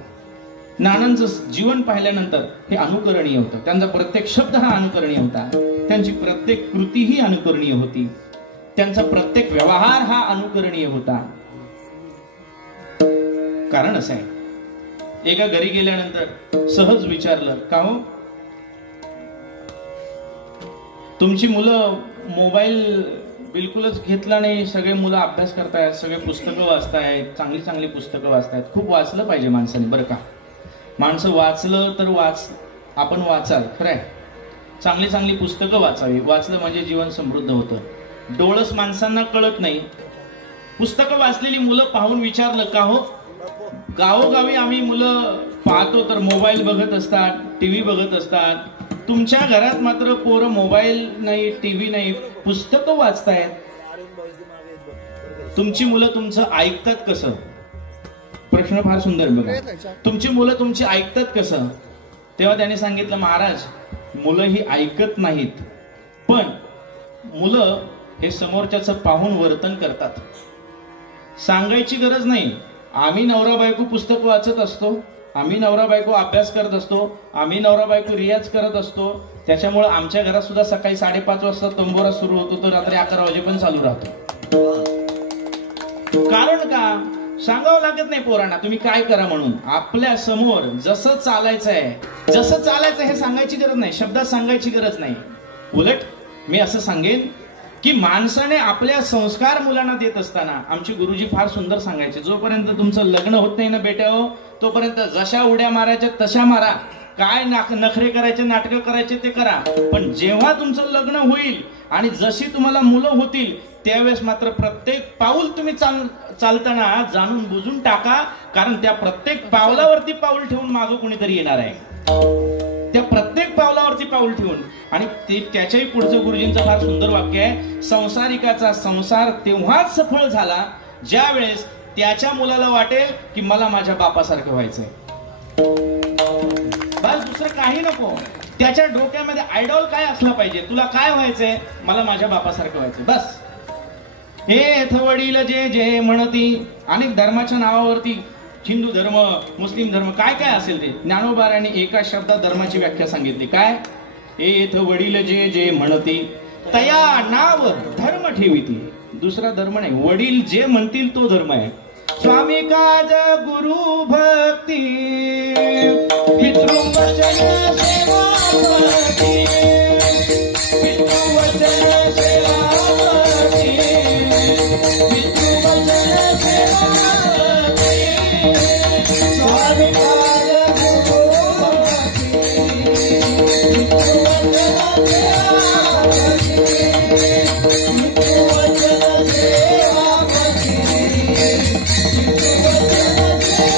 नानांचं जीवन पाहिल्यानंतर हे अनुकरणीय होतं. त्यांचा प्रत्येक शब्द हा अनुकरणीय होता, त्यांची प्रत्येक कृती ही अनुकरणीय होती, त्यांचा प्रत्येक व्यवहार हा अनुकरणीय होता. कारण असं आहे, एका घरी गेल्यानंतर सहज विचारलं, का हो तुमची मुलं मोबाईल बिलकुलच घेतला नाही, सगळे मुलं अभ्यास करतायत, सगळे पुस्तकं वाचतायत, चांगली चांगली पुस्तकं वाचतायत. खूप वाचलं पाहिजे माणसाने, बरं का. माणसं वाचलं तर आपण वाचाल, खरं आहे. चांगली चांगली पुस्तकं वाचावी. वाचलं म्हणजे जीवन समृद्ध होतं. डोळस माणसांना कळत नाही. पुस्तकं वाचलेली मुलं पाहून विचारलं, का हो गावोगावी आम्ही मुलं पाहतो तर मोबाईल बघत असतात, टीव्ही बघत असतात, तुमच्या घरात मात्र पोरं मोबाईल नाही, टीव्ही नाही, पुस्तकं वाचतायत. तुमची मुलं तुमचं ऐकतात कसं? प्रश्न फार सुंदर बघा. तुमची मुलं तुमची ऐकतात कसं? तेव्हा त्याने सांगितलं, महाराज मुलं ही ऐकत नाहीत, पण मुलं हे समोरच्याचं पाहून वर्तन करतात. सांगायची गरज नाही. आम्ही नवरा बायको पुस्तक वाचत असतो, आम्ही नवरा बायको अभ्यास करत असतो, आम्ही नवरा बायको रियाज करत असतो. त्याच्यामुळे आमच्या घरात सुद्धा सकाळी 5:30 वाजता तंबोरा सुरू होतो तर रात्री 11 वाजेपर्यंत चालू राहतो. कारण का? सांगावं लागत नाही पोरांना तुम्ही काय करा म्हणून. आपल्या समोर जसं चालायचं हे सांगायची गरज नाही, शब्दात सांगायची गरज नाही. उलट मी असं सांगेन की माणसाने आपल्या संस्कार मुलांना देत असताना आमचे गुरुजी फार सुंदर सांगायचे, जोपर्यंत तुमचं लग्न होत नाही ना बेटा हो, तोपर्यंत जशा उड्या मारायच्या तशा मारा, काय नखरे करायचे नाटकं करायचे ते करा, पण जेव्हा तुमचं लग्न होईल आणि जशी तुम्हाला मुलं होतील त्यावेळेस मात्र प्रत्येक पाऊल तुम्ही चालताना जाणून बुजून टाका, कारण त्या प्रत्येक पावलावरती पाऊल ठेवून मागं कोणीतरी येणार आहे. त्या प्रत्येक पावलावरती पाऊल ठेवून. आणि त्याच्याही पुढचं गुरुजींचं फार सुंदर वाक्य आहे, संसारिकाचा संसार तेव्हाच सफळ झाला ज्या वेळेस त्याच्या मुलाला वाटेल की मला माझ्या बापासारखं व्हायचंय. बस दुसरं काही नको. त्याच्या डोक्यामध्ये आयडॉल काय असला पाहिजे, तुला काय व्हायचंय, मला माझ्या बापासारखं व्हायचंय. बस हे वडील जे जे म्हणती. अनेक धर्माच्या नावावरती हिंदू धर्म, मुस्लिम धर्म, काय काय असेल ते, ज्ञानोबारांनी एका शब्दात धर्माची व्याख्या सांगितली. काय? हे वडील जे जे म्हणती तया नाव धर्म ठेविती. दुसरा धर्म नाही, वडील जे म्हणतील तो धर्म आहे. स्वामी काज गुरु भक्ती पितृवचन सेवापती, पितृवचन सेवापती, पितृवचन सेवापती. स्वामी काज गुरु भक्ती पितृवचन सेवापती, पितृवचन सेवापती.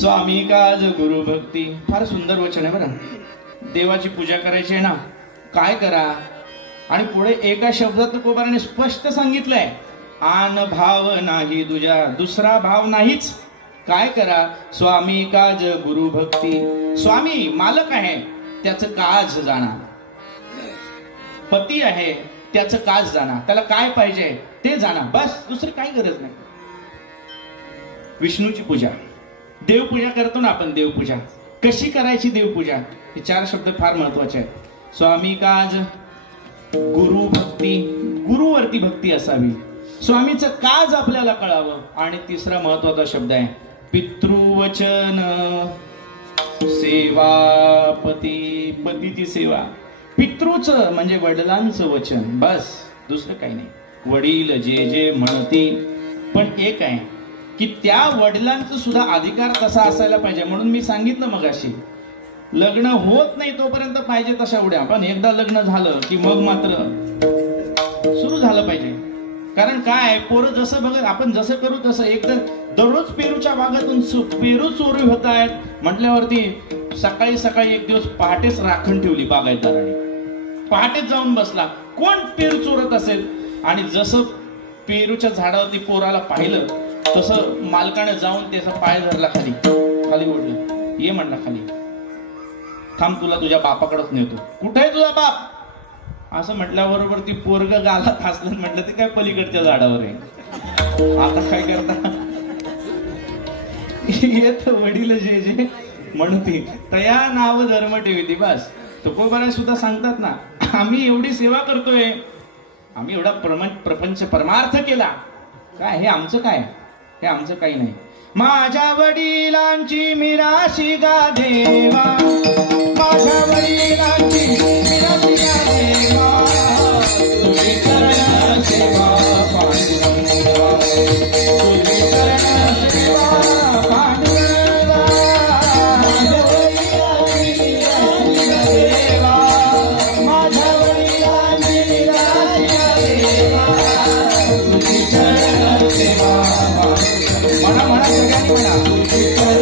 स्वामी काज गुरु भक्ती. फार सुंदर वचन आहे बरं. देवाची पूजा करायची आहे ना, काय करा. आणि पुढे एका शब्दात तुकोबाराने स्पष्ट सांगितलंय, आन भाव नाही तुझ्या, दुसरा भाव नाहीच. काय करा? स्वामी काज गुरु भक्ती. स्वामी मालक आहे, त्याचं काज जाणा. पती आहे, त्याचं काज जाणा. त्याला काय पाहिजे ते जाणा. बस दुसरी काही गरज नाही. विष्णूची पूजा, देवपूजा करतो ना आपण. देवपूजा कशी करायची? देवपूजा हे 4 शब्द फार महत्वाचे आहेत. स्वामी काज गुरु भक्ती, गुरुवरती भक्ती असावी. स्वामीचं काज आपल्याला कळावं. आणि तिसरा महत्वाचा शब्द आहे पितृवचन सेवापती. पतीची सेवा, पितृचं म्हणजे वडिलांचं वचन. बस दुसरं काही नाही. वडील जे जे म्हणती. पण एक आहे की त्या वडिलांचा सुद्धा अधिकार कसा असायला पाहिजे. म्हणून मी सांगितलं मगाशी, लग्न होत नाही तोपर्यंत पाहिजे तशा उड्या, पण एकदा लग्न झालं की मग मात्र सुरू झालं पाहिजे. कारण काय, पोरं जसं बघत आपण जसं करू तसं. एकदा दररोज पेरूच्या बागातून पेरू चोरी होत आहेत म्हटल्यावरती सकाळी सकाळी एक दिवस पहाटेच राखण ठेवली बागायतदाराने. पहाटेच जाऊन बसला, कोण पेरू चोरत असेल. आणि जसं पेरूच्या झाडावरती पोराला पाहिलं तसं मालकाने जाऊन त्याचा पाय धरला, खाली खाली ओढलं. ये म्हणला खाली, थांब तुला तुझ्या बापाकडेच नेतो. कुठे आहे तुझा बाप? असं म्हटल्याबरोबर ती पोरग गालात हसलं. म्हटलं ते काय पलीकडच्या झाडावर आहे. आता काय करता? येत वडील जे जे म्हणती तया नाव धर्म ठेवती. बस तुकोबाराय सुद्धा सांगतात ना, आम्ही एवढी सेवा करतोय, आम्ही एवढा प्रपंच परमार्थ केला, काय हे आमचं काय? हे आमचं काही नाही. माझ्या वडिलांची मिराशी गा देवा, माझ्या वडिलांची मिराशी गा देवा. तुझी करण सेवा पांडुरंगा, तुझी करण सेवा पांडुरंगा. माझ्या वडिलांची मिराशी गा देवा, माझ्या वडिलांची मिराशी गा देवा. तुझी करण सेवा म्हणा म्हणा सगळ्यांनी म्हणा.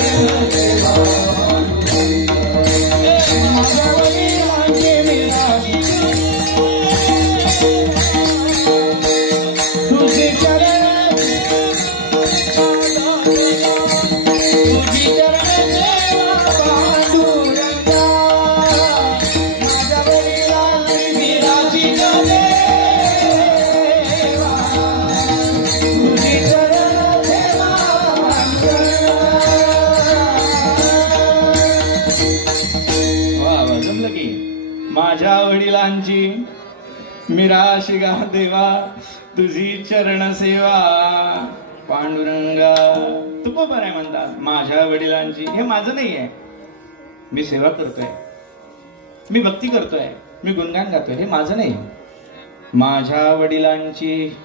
माझ्या वडिलांची मिराशी गा देवा तुझी चरण सेवा पांडुरंगा. तुकोबार आहे म्हणतात माझ्या वडिलांची. हे माझं नाही आहे, मी सेवा करतोय, मी भक्ती करतोय, मी गुणगान गातोय, हे माझं नाही. माझ्या वडिलांची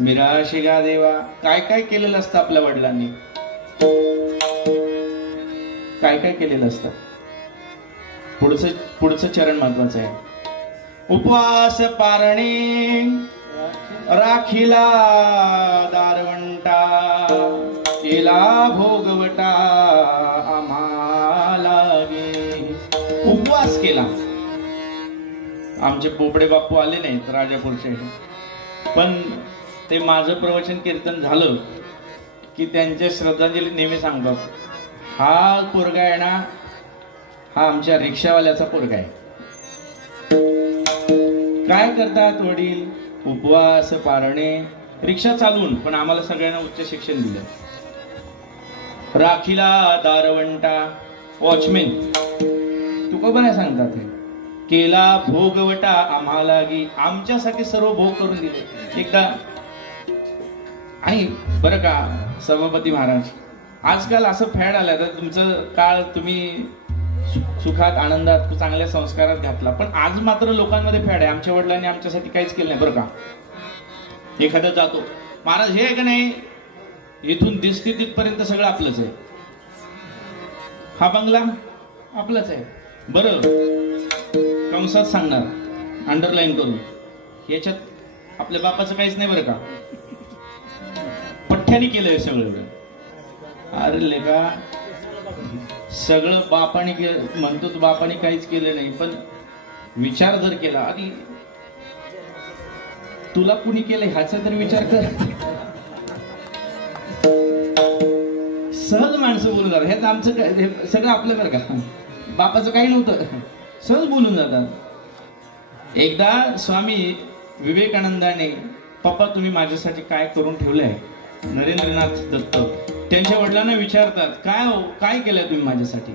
मिराशी गा देवा. काय काय केलेलं असतं आपल्या वडिलांनी, काय काय केलेलं असतं. पुढचं चरण महत्वाचं आहे. उपवास पारणे राखीला दारवंटा केला भोगवटा आम्हाला गे. उपवास केला. आमचे पोपडे बापू आले नाहीत राजापूरचे, पण ते माझं प्रवचन कीर्तन झालं की त्यांच्या श्रद्धांजली नेहमी सांगतात, हा पोरगा आहे ना, हा आमच्या रिक्षावाल्याचा पोरगा आहे. काय करतात वडील? उपवास पारणे, रिक्षा चालवून, पण आम्हाला सगळ्यांना उच्च शिक्षण दिलं. राखीला दारवंटा, वॉचमॅन, तुकोबा नाही सांगतात हे. केला भोगवटा आम्हाला गी, आमच्यासाठी सर्व भोग करून दिले. एकदा आणि बरं का सभापती महाराज, आजकाल असं फॅड आलं तर तुमचं काळ तुम्ही सुखात आनंदात चांगल्या संस्कारात घातला, पण आज मात्र लोकांमध्ये फॅड आहे. आमच्या वडिलांनी आमच्यासाठी काहीच केलं नाही बरं का. एखादा जातो, महाराज हे आहे का नाही, इथून दिसते तिथपर्यंत सगळं आपलंच आहे, हा बंगला आपलाच आहे. बरं कंसात सांगणार, अंडरलाईन करून, याच्यात आपल्या बापाचं काहीच नाही बरं का, पठ्ठ्याने केलंय सगळं. अरे लेका, सगळं बापाने केलं म्हणतो, बापाने काहीच केलं नाही, पण विचार जर केला, आणि तुला कुणी केलं ह्याचा तर विचार कर. सहज माणसं बोलून जातात, हे आमचं काय सगळं आपलं बरं का, बापाचं काही नव्हतं, सहज बोलून जातात. एकदा स्वामी विवेकानंदाने, पप्पा तुम्ही माझ्यासाठी काय करून ठेवलंय, नरेंद्रनाथ दत्त त्यांच्या वडिलांना विचारतात, काय हो, काय केलंय तुम्ही माझ्यासाठी,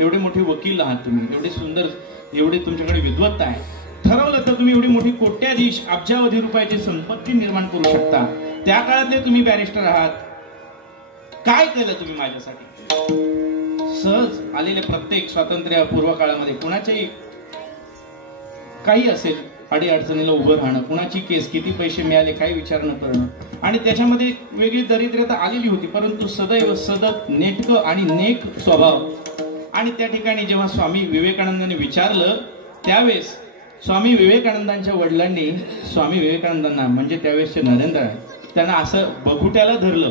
एवढे मोठे वकील आहात तुम्ही, एवढे सुंदर, एवढे तुमच्याकडे विद्वत्ता आहे, ठरवलं तर तुम्ही एवढी मोठी कोट्याधीश अब्जावधी रुपयाची संपत्ती निर्माण करू शकता, त्या काळातले तुम्ही बॅरिस्टर आहात, काय केलं तुम्ही माझ्यासाठी. सहज आलेले प्रत्येक स्वातंत्र्य पूर्व काळामध्ये कुणाच्याही काही असेल अडी अडचणीला उभं राहणं, कुणाची केस, किती पैसे मिळाले, काही विचार न करणं, आणि त्याच्यामध्ये वेगळी दरिद्रता आलेली होती, परंतु सदैव सतत नेटकं आणि नेक स्वभाव. आणि त्या ठिकाणी जेव्हा स्वामी विवेकानंदांनी विचारलं, त्यावेळेस स्वामी विवेकानंदांच्या वडिलांनी स्वामी विवेकानंदांना, म्हणजे त्यावेळेसचे नरेंद्र आहे, त्यांना असं बघुट्याला धरलं,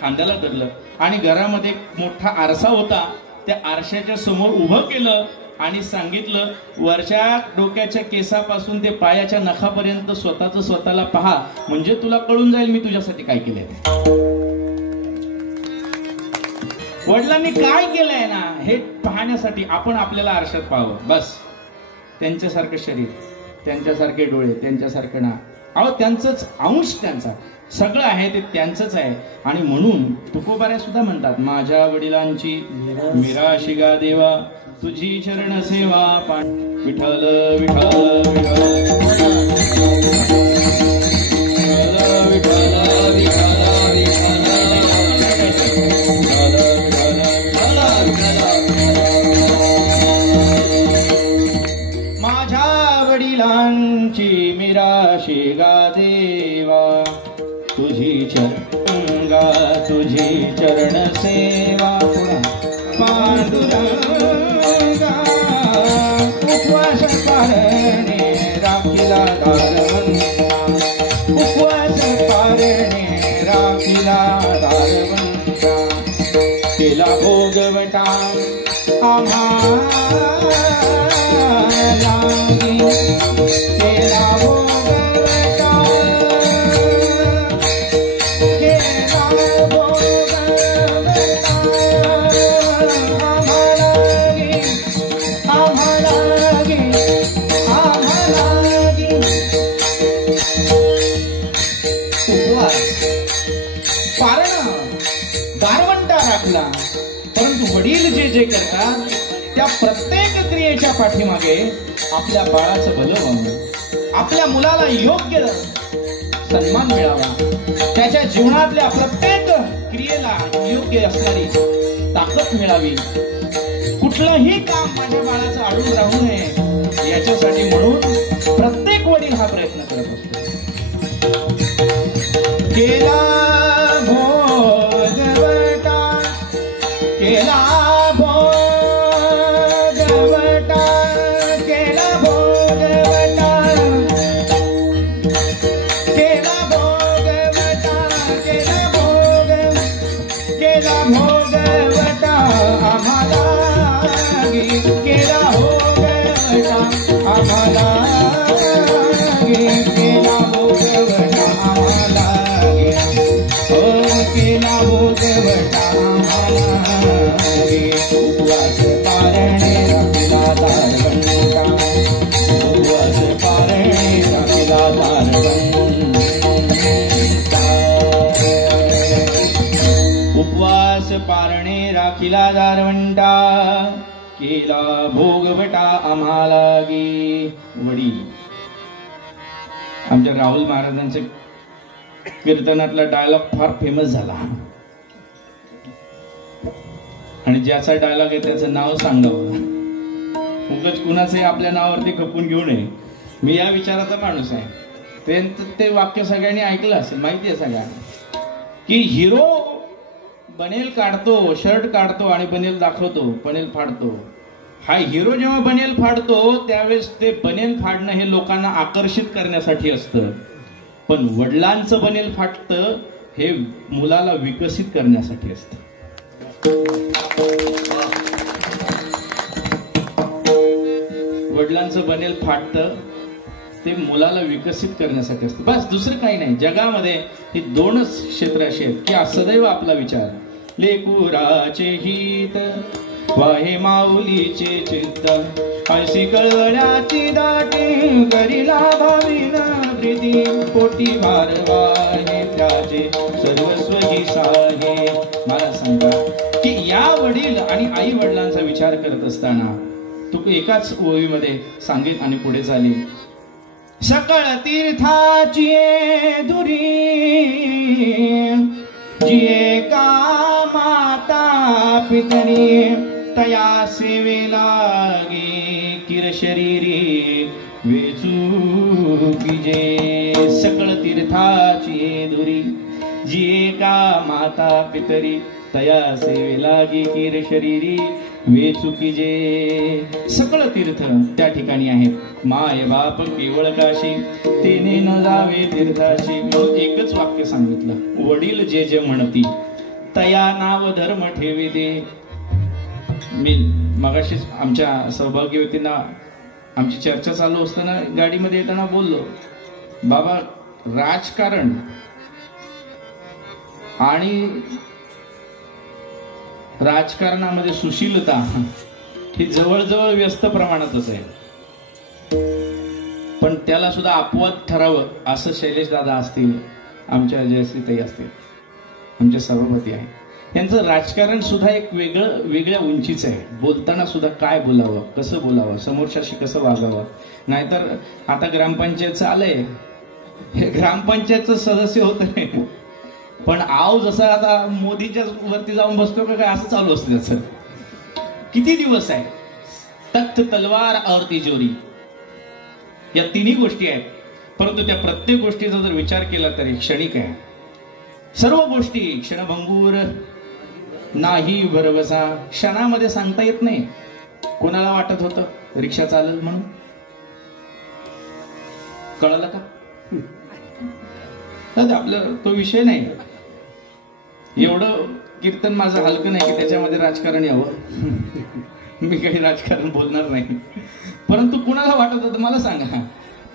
खांद्याला धरलं, आणि घरामध्ये मोठा आरसा होता, त्या आरशाच्या समोर उभं केलं आणि सांगितलं, वरच्या डोक्याच्या केसापासून ते पायाच्या नखापर्यंत स्वतःच स्वतःला पहा, म्हणजे तुला कळून जाईल मी तुझ्यासाठी काय केलंय. वडिलांनी काय केलंय ना हे पाहण्यासाठी आपण आपल्याला आरशात पाहावं. बस त्यांच्यासारखं शरीर, त्यांच्यासारखे डोळे, त्यांच्यासारखं ना, अहो त्यांचंच अंश, त्यांचा सगळं आहे ते त्यांचंच आहे. आणि म्हणून तुकोबाऱ्या सुद्धा म्हणतात, माझ्या वडिलांची मिराशी गा देवा तुझी चरण सेवा विठ्ठल विठ्ठल माझ्या वडिलांची मिराशी गा देवा तुझी चरणगा तुझी चरण सेवा पांडुरंगा. उपवास पारणे राखीला दारवंता, उपवास पारणे राखीला दारवंता, केला भोगवटा आम्हाला केला भोगवटा, केला भोगवटा परंतु वडील जे जे करतात त्या प्रत्येक क्रियेच्या पाठीमागे आपल्या बाळाचं भलं व्हावं, आपल्या मुलाला योग्य सन्मान मिळावा, त्याच्या जीवनातल्या प्रत्येक क्रियेला योग्य असणारी ताकद मिळावी, कुठलंही काम माझ्या बाळाचं अडून राहू नये याच्यासाठी म्हणून प्रत्येक वडील हा प्रयत्न करत असतो. केला भोगवटा, केला भोगवटा, केला भोगवटा, केला भोगवटा, केला भोगवटा आम्हाला, केला भोगवटा आम्हाला, केला भोगवटा आम्हाला, हो केला भोगवटा आम्हाला. उपवास पारणे राखीला दारवंटा, उपवास पारणे राखीला दारवंटा, उपवास पारणे राखीला दारवंटा, केला भोगवटा आम्हाला गे. वडील आमच्या राहुल महाराजांचे कीर्तनातला डायलॉग फार फेमस झाला आणि ज्याचा डायलॉग आहे त्याचं नाव सांगावं, उगाच कुणाचे आपल्या नावावरती खपून घेऊ नये. मी या विचाराचा माणूस आहे. ते वाक्य सगळ्यांनी ऐकलं असेल, माहिती आहे सगळ्यांना की हिरो बनेल काढतो, शर्ट काढतो आणि बनेल दाखवतो, बनेल फाडतो. हा हिरो जेव्हा बनेल फाडतो त्यावेळेस ते बनेल फाडणं हे लोकांना आकर्षित करण्यासाठी असतं, पण वडिलांचं बनेल फाटतं हे मुलाला विकसित करण्यासाठी असतं. वडिलांचं बनेल फाटतं ते मुलाला विकसित करण्यासाठी असतं, बस दुसरं काही नाही. जगामध्ये ही दोनच क्षेत्र अशी आहेत की सदैव आपला विचार लेकुराचे हित वाहे माऊलीचे चित्त, अशी कळवळ्याची दाटी करीला भावीन प्रीती, पोटी भारवाहे त्याचे सर्वस्व ही साहे. मला सांगा की या वडील आणि आई वडिलांचा विचार करत असताना तू एकाच ओळीमध्ये सांगेल आणि पुढे चालेल. सकळ तीर्थाची दुरी जिये का माता पितरी, तया सेवेला गे किर शरीरी वेचू जे. सकळ तीर्थाची दुरी जिये का माता पितरी, तया सेवेला गे किर शरीरी वेचू जे. सकळ तीर्थ त्या ठिकाणी आहेत, माय बाप केवळ काशी, तेने न जावे तीर्थाशी. म्हणून एकच वाक्य सांगितलं, वडील जे जे म्हणती तया नाव धर्म ठेवी दे. मी मगाशीच आमच्या सौभाग्यवतींना आमची चर्चा चालू असताना गाडीमध्ये येताना बोललो, बाबा राजकारण आणि राजकारणामध्ये सुशीलता ही जवळजवळ व्यस्त प्रमाणातच आहे, पण त्याला सुद्धा अपवाद ठरावं असं शैलेश दादा असतील, आमच्या जयश्रीताई असतील, आमचे सभापती आहे, यांचं राजकारण सुद्धा एक वेगळ्या उंचीचं आहे. बोलताना सुद्धा काय बोलावं, कसं बोलावं, समोरच्याशी कसं वागावं. नाहीतर आता ग्रामपंचायतचं आलंय, हे ग्रामपंचायतचं सदस्य होत नाही, पण आव जसं आता मोदीच्या वरती जाऊन बसतो का काय असं चालू असतं त्याचं. किती दिवस आहे, तख्त तलवार और तिजोरी या तिन्ही गोष्टी आहेत, परंतु त्या प्रत्येक गोष्टीचा जर विचार केला तरी क्षणिक आहे. सर्व गोष्टी क्षणभंगूर नाही भरवसा. क्षणामध्ये सांगता येत नाही. कोणाला वाटत होतं रिक्षा चालेल म्हणून? कळलं का? आपलं तो विषय नाही. एवढं कीर्तन माझं हलकं नाही की त्याच्यामध्ये राजकारण यावं. मी काही राजकारण बोलणार नाही, परंतु कुणाला वाटत होतं मला सांगा.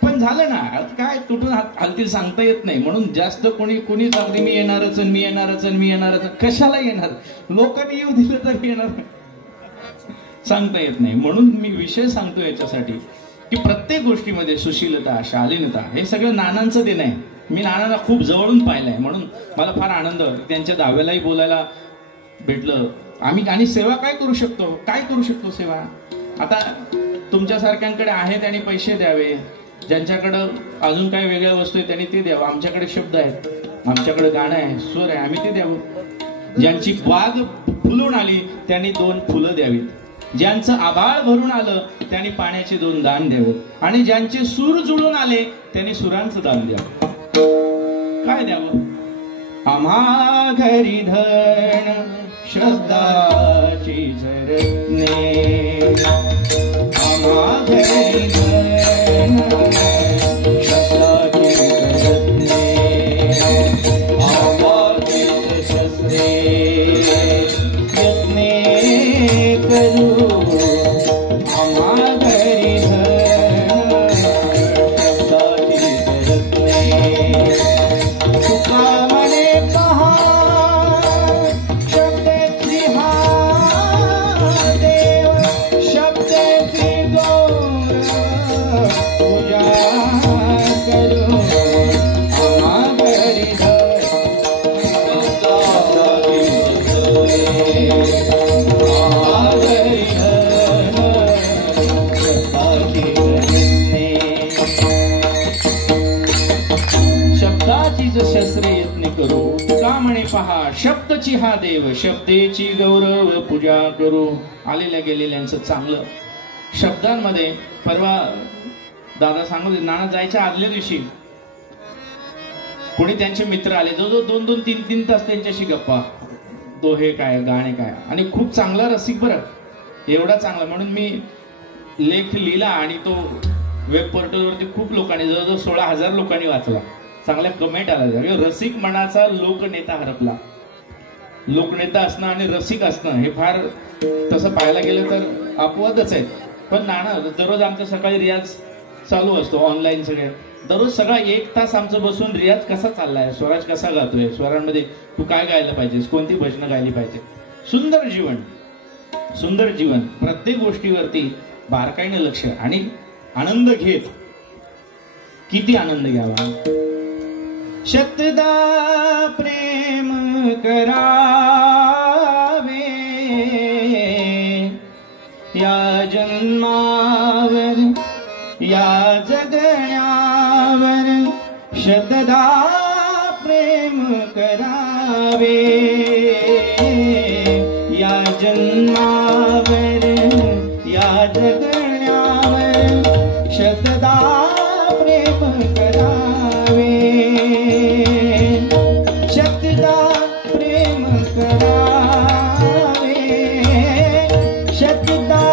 पण झालं ना, काय कुठून हलतील सांगता येत नाही. म्हणून जास्त कोणी सांगते मी येणारच मी येणारच मी येणारच. कशाला येणार? लोकांनी येऊ दिलं तर येणार, सांगता येत नाही. म्हणून मी विषय सांगतो याच्यासाठी की प्रत्येक गोष्टीमध्ये सुशीलता, शालीनता हे सगळं नानांचं देणं आहे. मी नानांना खूप जवळून पाहिलंय, म्हणून मला फार आनंद. त्यांच्या दहाव्यालाही बोलायला भेटलं. आम्ही आणि सेवा काय करू शकतो, काय करू शकतो सेवा. आता तुमच्यासारख्यांकडे आहे त्यांनी पैसे द्यावे, ज्यांच्याकडं अजून काही वेगळ्या वस्तू आहे त्यांनी ते द्यावं. आमच्याकडे शब्द आहेत, आमच्याकडे गाणं आहे, सूर आहे, आम्ही ते द्यावं. ज्यांची बाग फुलून आली त्यांनी 2 फुलं द्यावीत. ज्यांचं आभाळ भरून आलं त्यांनी पाण्याचे 2 दान द्यावेत. आणि ज्यांचे सूर जुळून आले त्यांनी सुरांचं दान द्यावं. काय द्यावं? आम्हा घरी धन शब्दाची झरणे, आम्हा घरी धन शब्दाची झरणे, आवाजित शस्त्रे यत्ने करू, आम्हा घरी धन शब्दाची झरणे. तुका म्हणे पहा शब्दाची हा देव, शब्दाची गौरव पूजा करू, आम्हा घरी धन शब्दाची झरणे, आम्हा घरी धन शब्दाची झरणे. शब्दाची शस्त्रे यत्ने करू, तुका म्हणे पहा शब्दची हा देव, शब्देची गौरव पूजा करू. आलेल्या गेलेल्यांचं चांगलं शब्दांमध्ये. परवा दादा सांगत नाना जायच्या आदल्या दिवशी कोणी त्यांचे मित्र आले, जो 2-2, 3-3 तास त्यांच्याशी गप्पा, तो हे काय गाणे काय, आणि खूप चांगला रसिक बरं, एवढा चांगला. म्हणून मी लेख लिहिला आणि तो वेब पोर्टलवरती खूप लोकांनी, जवळजवळ 16,000 लोकांनी वाचला. चांगल्या कमेंट आल्या. रसिक मनाचा लोकनेता हरपला. लोकनेता असणं आणि रसिक असणं हे फार, तसं पाहायला गेलं तर अपवादच आहे. पण नाना दररोज आमचा सकाळी रियाज चालू असतो ऑनलाईन, सगळे दररोज सगळा 1 तास आमचं बसून रियाज कसा चाललाय, स्वराज कसा गातोय, स्वरांमध्ये तू काय गायला पाहिजेस, कोणती भजनं गायली पाहिजे. सुंदर जीवन, सुंदर जीवन. प्रत्येक गोष्टीवरती बारकाईने लक्ष आणि आनंद घेत. किती आनंद घ्यावा. शतदा प्रेम करावे या जन्मावर, या जगण्यावर, शतदा प्रेम करावे या जन्मावर, या जगण्यावर, शतदा प्रेम करावे, शतदा प्रेम करावे, शतदा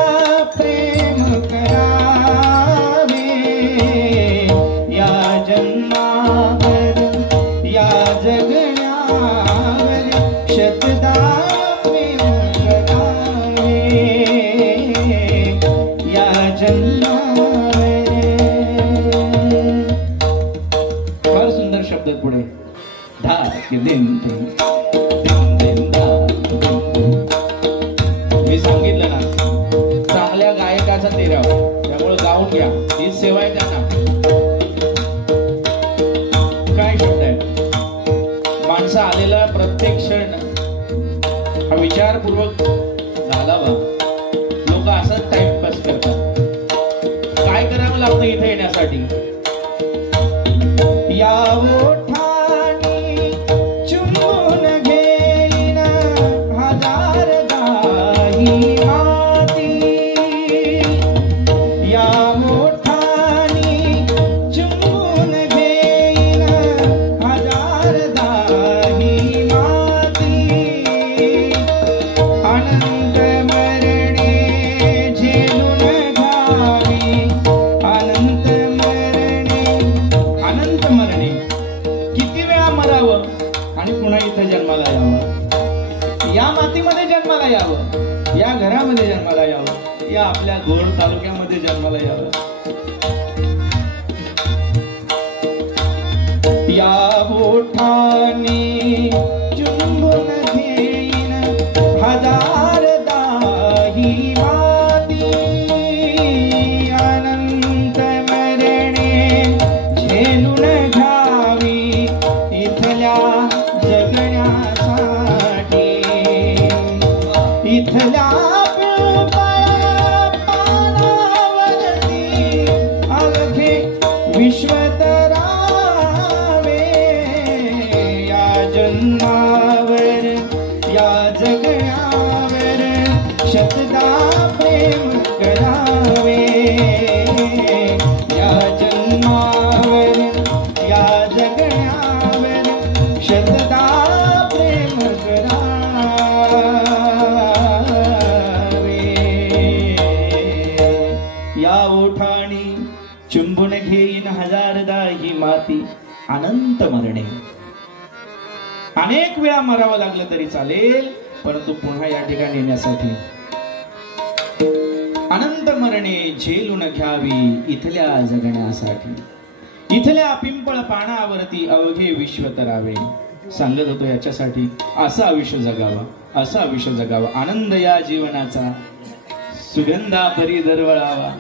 प्रेम करावे या जन्मावर, या जगण्यावर, शतदा प्रेम करावे या जन्मावर. फार सुंदर शब्द पुढे. मी सांगितलं ना, चांगल्या गायकाचा तेराव, त्यामुळे गाऊन घ्या, ही सेवा आहे त्यांना. काय शब्द आहे. माणसा आलेला प्रत्येक क्षण हा विचारपूर्वक घालावा. लोक असंच टाइमपास करतात. काय करावं लागतं इथे येण्यासाठी. या ओठानी चुंबून घेईन हजार दाही माती, या ओठानी चुंबून घेईन हजार दाही माती, अनंत मरणे झेलून घ्यावी, अनंत मरणे, अनंत मरणे. किती वेळा मरावं आणि पुन्हा इथं जन्माला यावं. या मातीमध्ये जन्माला यावं, या घरामध्ये जन्माला यावं, या आपल्या घोड तालुक्यामध्ये जन्माला यावं. या ओठानी चुंबून घेईन हजार दाही माती, अनंत मरणे झेलून घ्यावी इथल्या जगण्यासाठी, इथल्या पानावर अनंत मरणे. अनेक वेळा मरावं लागलं तरी चालेल, परंतु पुन्हा या ठिकाणी येण्यासाठी अनंत मरणे झेलून घ्यावी इथल्या जगण्यासाठी. इथल्या पिंपळ पानावरती अवघे विश्व तरावे. सांगत होतो याच्यासाठी असं आयुष्य जगावं, असं आयुष्य जगावं. आनंद या जीवनाचा सुगंधा परी दरवळावा.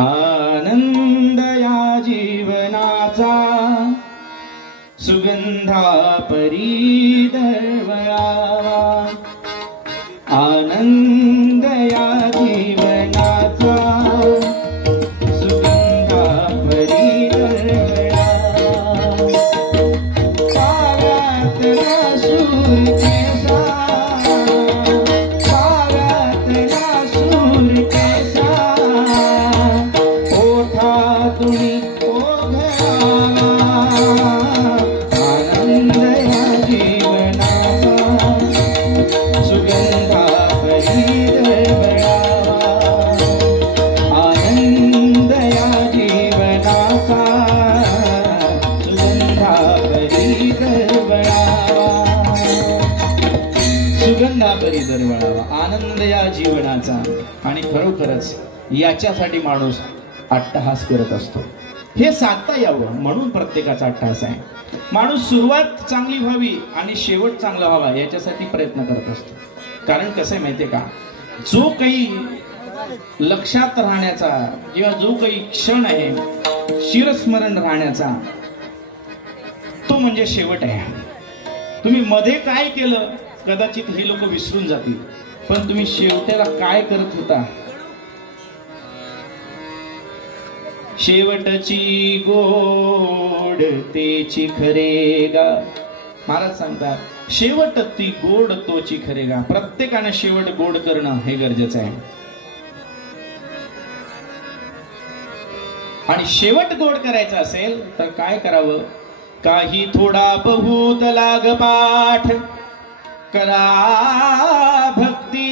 आनंद या जीवनाचा सुगंधा परी दरवळावा. आनंद या जीवनाचा सुगंधा परी दरवळावा. पारातला सूर कैसा, पारातला सूर कैसा, ओठातून ओघळावा. आनंद या जीवनाचा सुगंधा परी दरवळावा. आनंद या जीवनाचा सुगंधा परी दरवळावा. सुगंधा परी दरवळावा. आनंद या जीवनाचा. आणि खरोखरच याच्यासाठी माणूस अट्टहास करत असतो. हे साधता यावं म्हणून प्रत्येकाचा अट्टहास आहे. माणूस सुरुवात चांगली व्हावी आणि शेवट चांगला व्हावा याच्यासाठी प्रयत्न करत असतो. कारण कसं आहे माहितीये का, जो काही लक्षात राहण्याचा किंवा जो काही क्षण आहे शिरस्मरण राहण्याचा, तो म्हणजे शेवट आहे. तुम्ही मध्ये काय केलं कदाचित हे लोक विसरून जातील, पण तुम्ही शेवट्याला काय करत होता. शेवटची गोड तेची खरेगा. महाराज सांगतात शेवट ती गोड तोची खरेगा. प्रत्येकाने शेवट गोड करणं हे गरजेचं आहे. आणि शेवट गोड करायचा असेल तर काय करावं. काही थोडा बहुत लाग पाठ करा भक्ती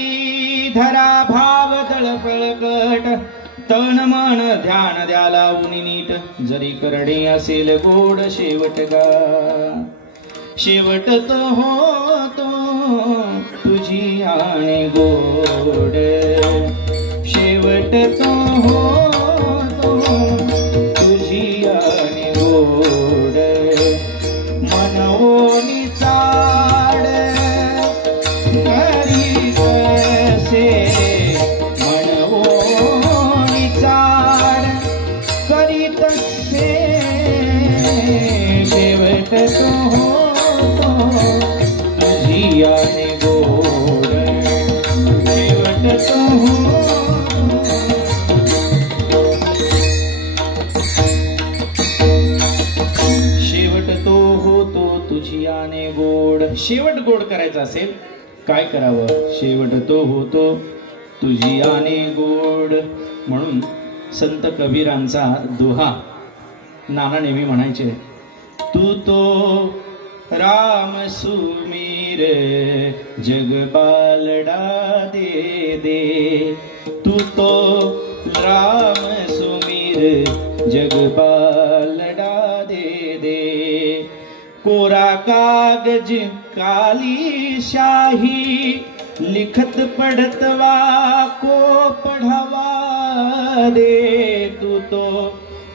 धरा भाव दळपळकट. तन मन ध्यान द्या लावून नीट. जरी करणे असेल गोड शेवट गा. शेवट तो होतो तुझी आणि गोड. शेवट तो होतो तुझी आणि गोड. मनवोनी चाड करी कसे. मनवोनी चाड करी तसे. शेवट तो होतो तुझी आणि गोड. शेवट तो तुझी आणि गोड. शेवट गोड करायचा असेल काय करावं. शेवट तो होतो तुझी आणि गोड. म्हणून संत कबीरांचा दोहा नाना नेहमी म्हणायचे. तू तो राम सुमीर जग बालडा दे दे. तू तो राम सुमीर जग बालडा दे दे. कोरा कागज काली शाही लिखत पढ़तवा को पढ़ावा दे. तू तो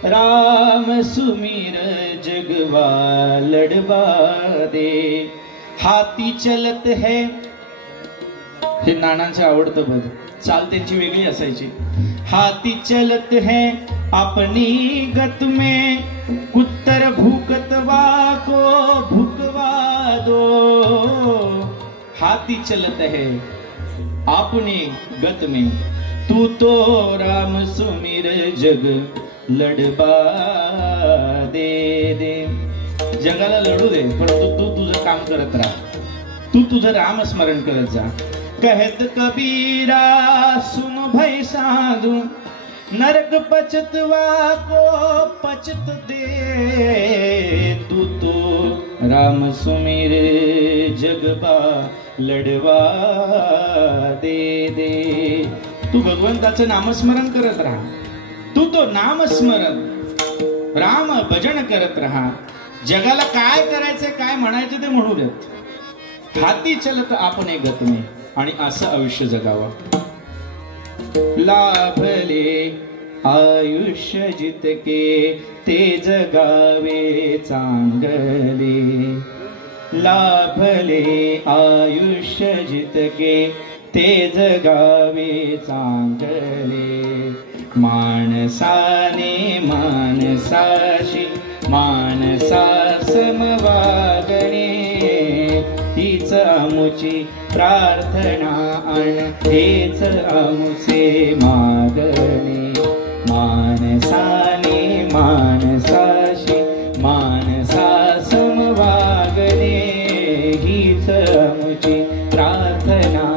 राम सुमीर जगवा लड़वा दे. हाती चलत है. हे नानांचं आवडतं बघ. चाल त्यांची वेगळी असायची. हाथी चलत है अपनी गत में. कुत्तर भूकतवा को भुकवा दो. हाथी चलत है अपनी गत में. तू तो राम सुमीर जग लढबा दे दे. जगाला लढू दे परंतु तू तुझं काम करत राहा. तू तुझं राम स्मरण करत जा. कहत कबीरा सुन भई साधु. नरक पचतवा को पचत दे. तू तो राम सुमीर जगबा लढवा दे दे. तू भगवंताचं नामस्मरण करत राहा. तू तो नामस्मरण राम भजन करत राहा. जगाला काय करायचंय काय म्हणायचं ते म्हणू देत. हाती चलत आपण गतने आणि असं आयुष्य जगावं. लाभले आयुष्य जितके ते जगावे चांगले. लाभले आयुष्य जितके ते जगावे चांगले. माणसाने माणसाशी माणसा समवागणे हीच आमुची प्रार्थना आणि हेच आमुचे मागणे. माणसाने माणसाशी माणसा समवागणे हीच आमुची प्रार्थना.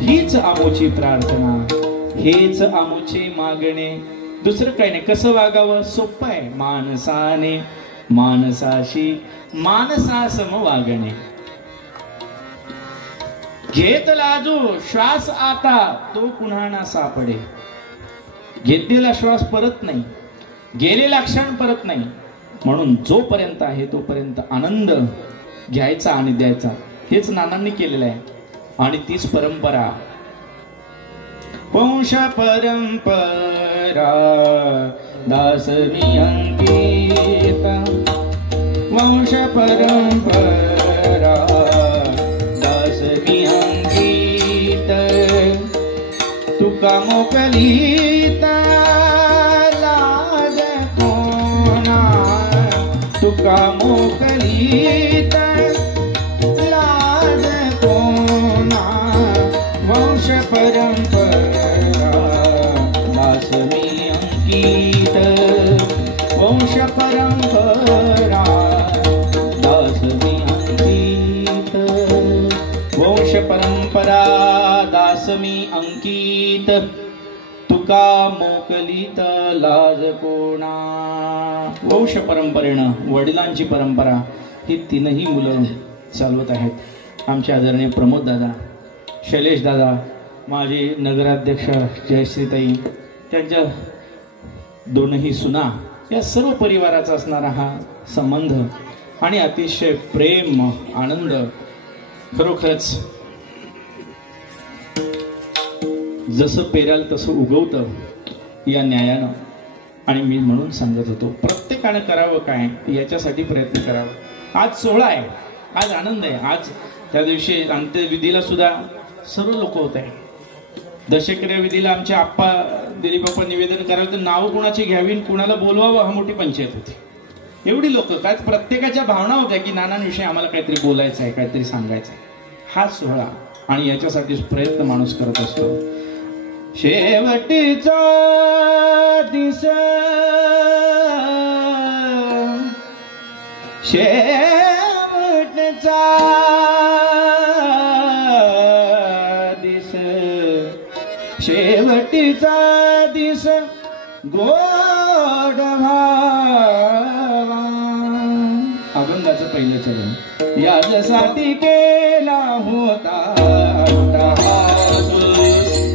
हीच आमुची प्रार्थना हेच आमुचे मागणे. दुसरं काही नाही. कसं वागावं? सोपं आहे. माणसाने माणसाशी माणसासम वागणे. घेतला जो श्वास आता तो पुन्हा ना सापडे. घेतलेला श्वास परत नाही, गेलेला क्षण परत नाही. म्हणून जोपर्यंत आहे तोपर्यंत आनंद घ्यायचा आणि द्यायचा. हेच नानांनी केलेलं आहे. आणि तीच परंपरा वंश परंपरा दास मी अंकित. वंश परंपरा दास मी अंकित. तुका मोकलीता लाज कोणा. तुका मोकलीता लाज कोणा. वंश परंपरा दास मी अंकित. वंश परंपरा दास मी अंकित. वंश परंपरा दास मी अंकित. तुका मोकलीत लाज कोणा. वंश परंपरेनं वडिलांची परंपरा ही तीनही मुलं चालवत आहेत. आमचे आदरणीय प्रमोद दादा, शैलेश दादा, माझे नगराध्यक्ष जयश्रीताई, त्यांच्या दोनही सुना, या सर्व परिवाराचा असणारा हा संबंध आणि अतिशय प्रेम आनंद खरोखरच जसं पेराल तसं उगवतं या न्यायानं. आणि मी म्हणून सांगत होतो प्रत्येकानं करावं काय याच्यासाठी प्रयत्न करावा. आज सोहळा आहे, आज आनंद आहे. आज त्या दिवशी अंत्यविधीला सुद्धा सर्व लोक होत आहे. दशक्रिया विधीला आमच्या आप्पा दिलीप बाप्पा निवेदन करायला तर नाव कुणाची घ्यावी कुणाला बोलवावं हा मोठी पंचायत होती. एवढी लोक काय प्रत्येकाच्या भावना होत्या की नानांविषयी आम्हाला काहीतरी बोलायचं आहे, काहीतरी सांगायचं आहे. हा सोहळा आणि याच्यासाठी प्रयत्न माणूस करत असतो. शेवटीचा दिस शेवटचा दिस शेवटीचा दिस गोड व्हावा. अभंगाचं पहिलं चरण यासाठी केला होता.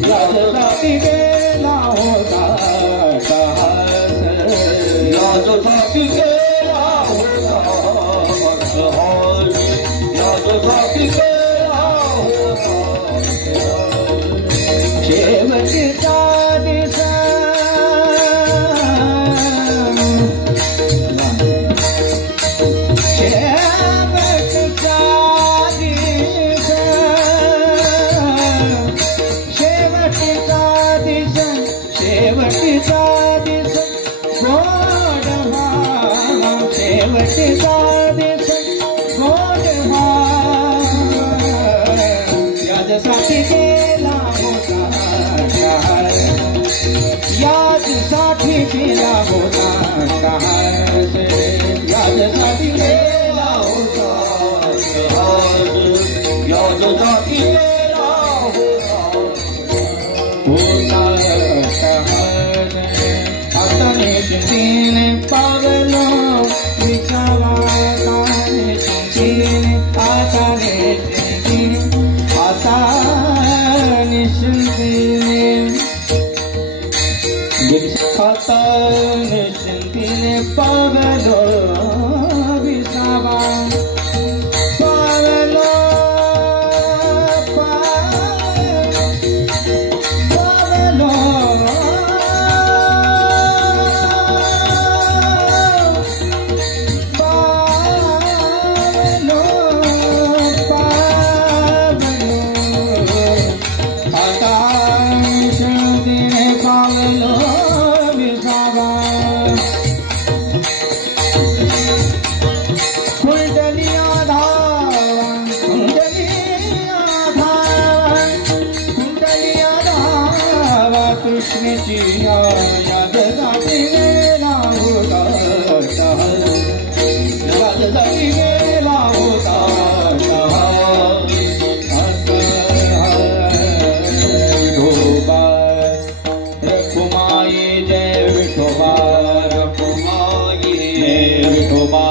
यासाठी केला होता. यासाठी केला होता. यासाठी केला होता. शेवटीचा दिस यासाठी केला होता. यासाठी केला होता. यासाठी केला होता. यासाठी केला होता. हाताने चिंतीने पावलो विचावा. हाताने चिंतीने हाताने चिंतीने हाताने चिंतीने हाताने स्वामीची या जगाती गेला होता जगाती गेला होता विठोबा रखुमाई जय विठोबा रखुमाई जय विठोबा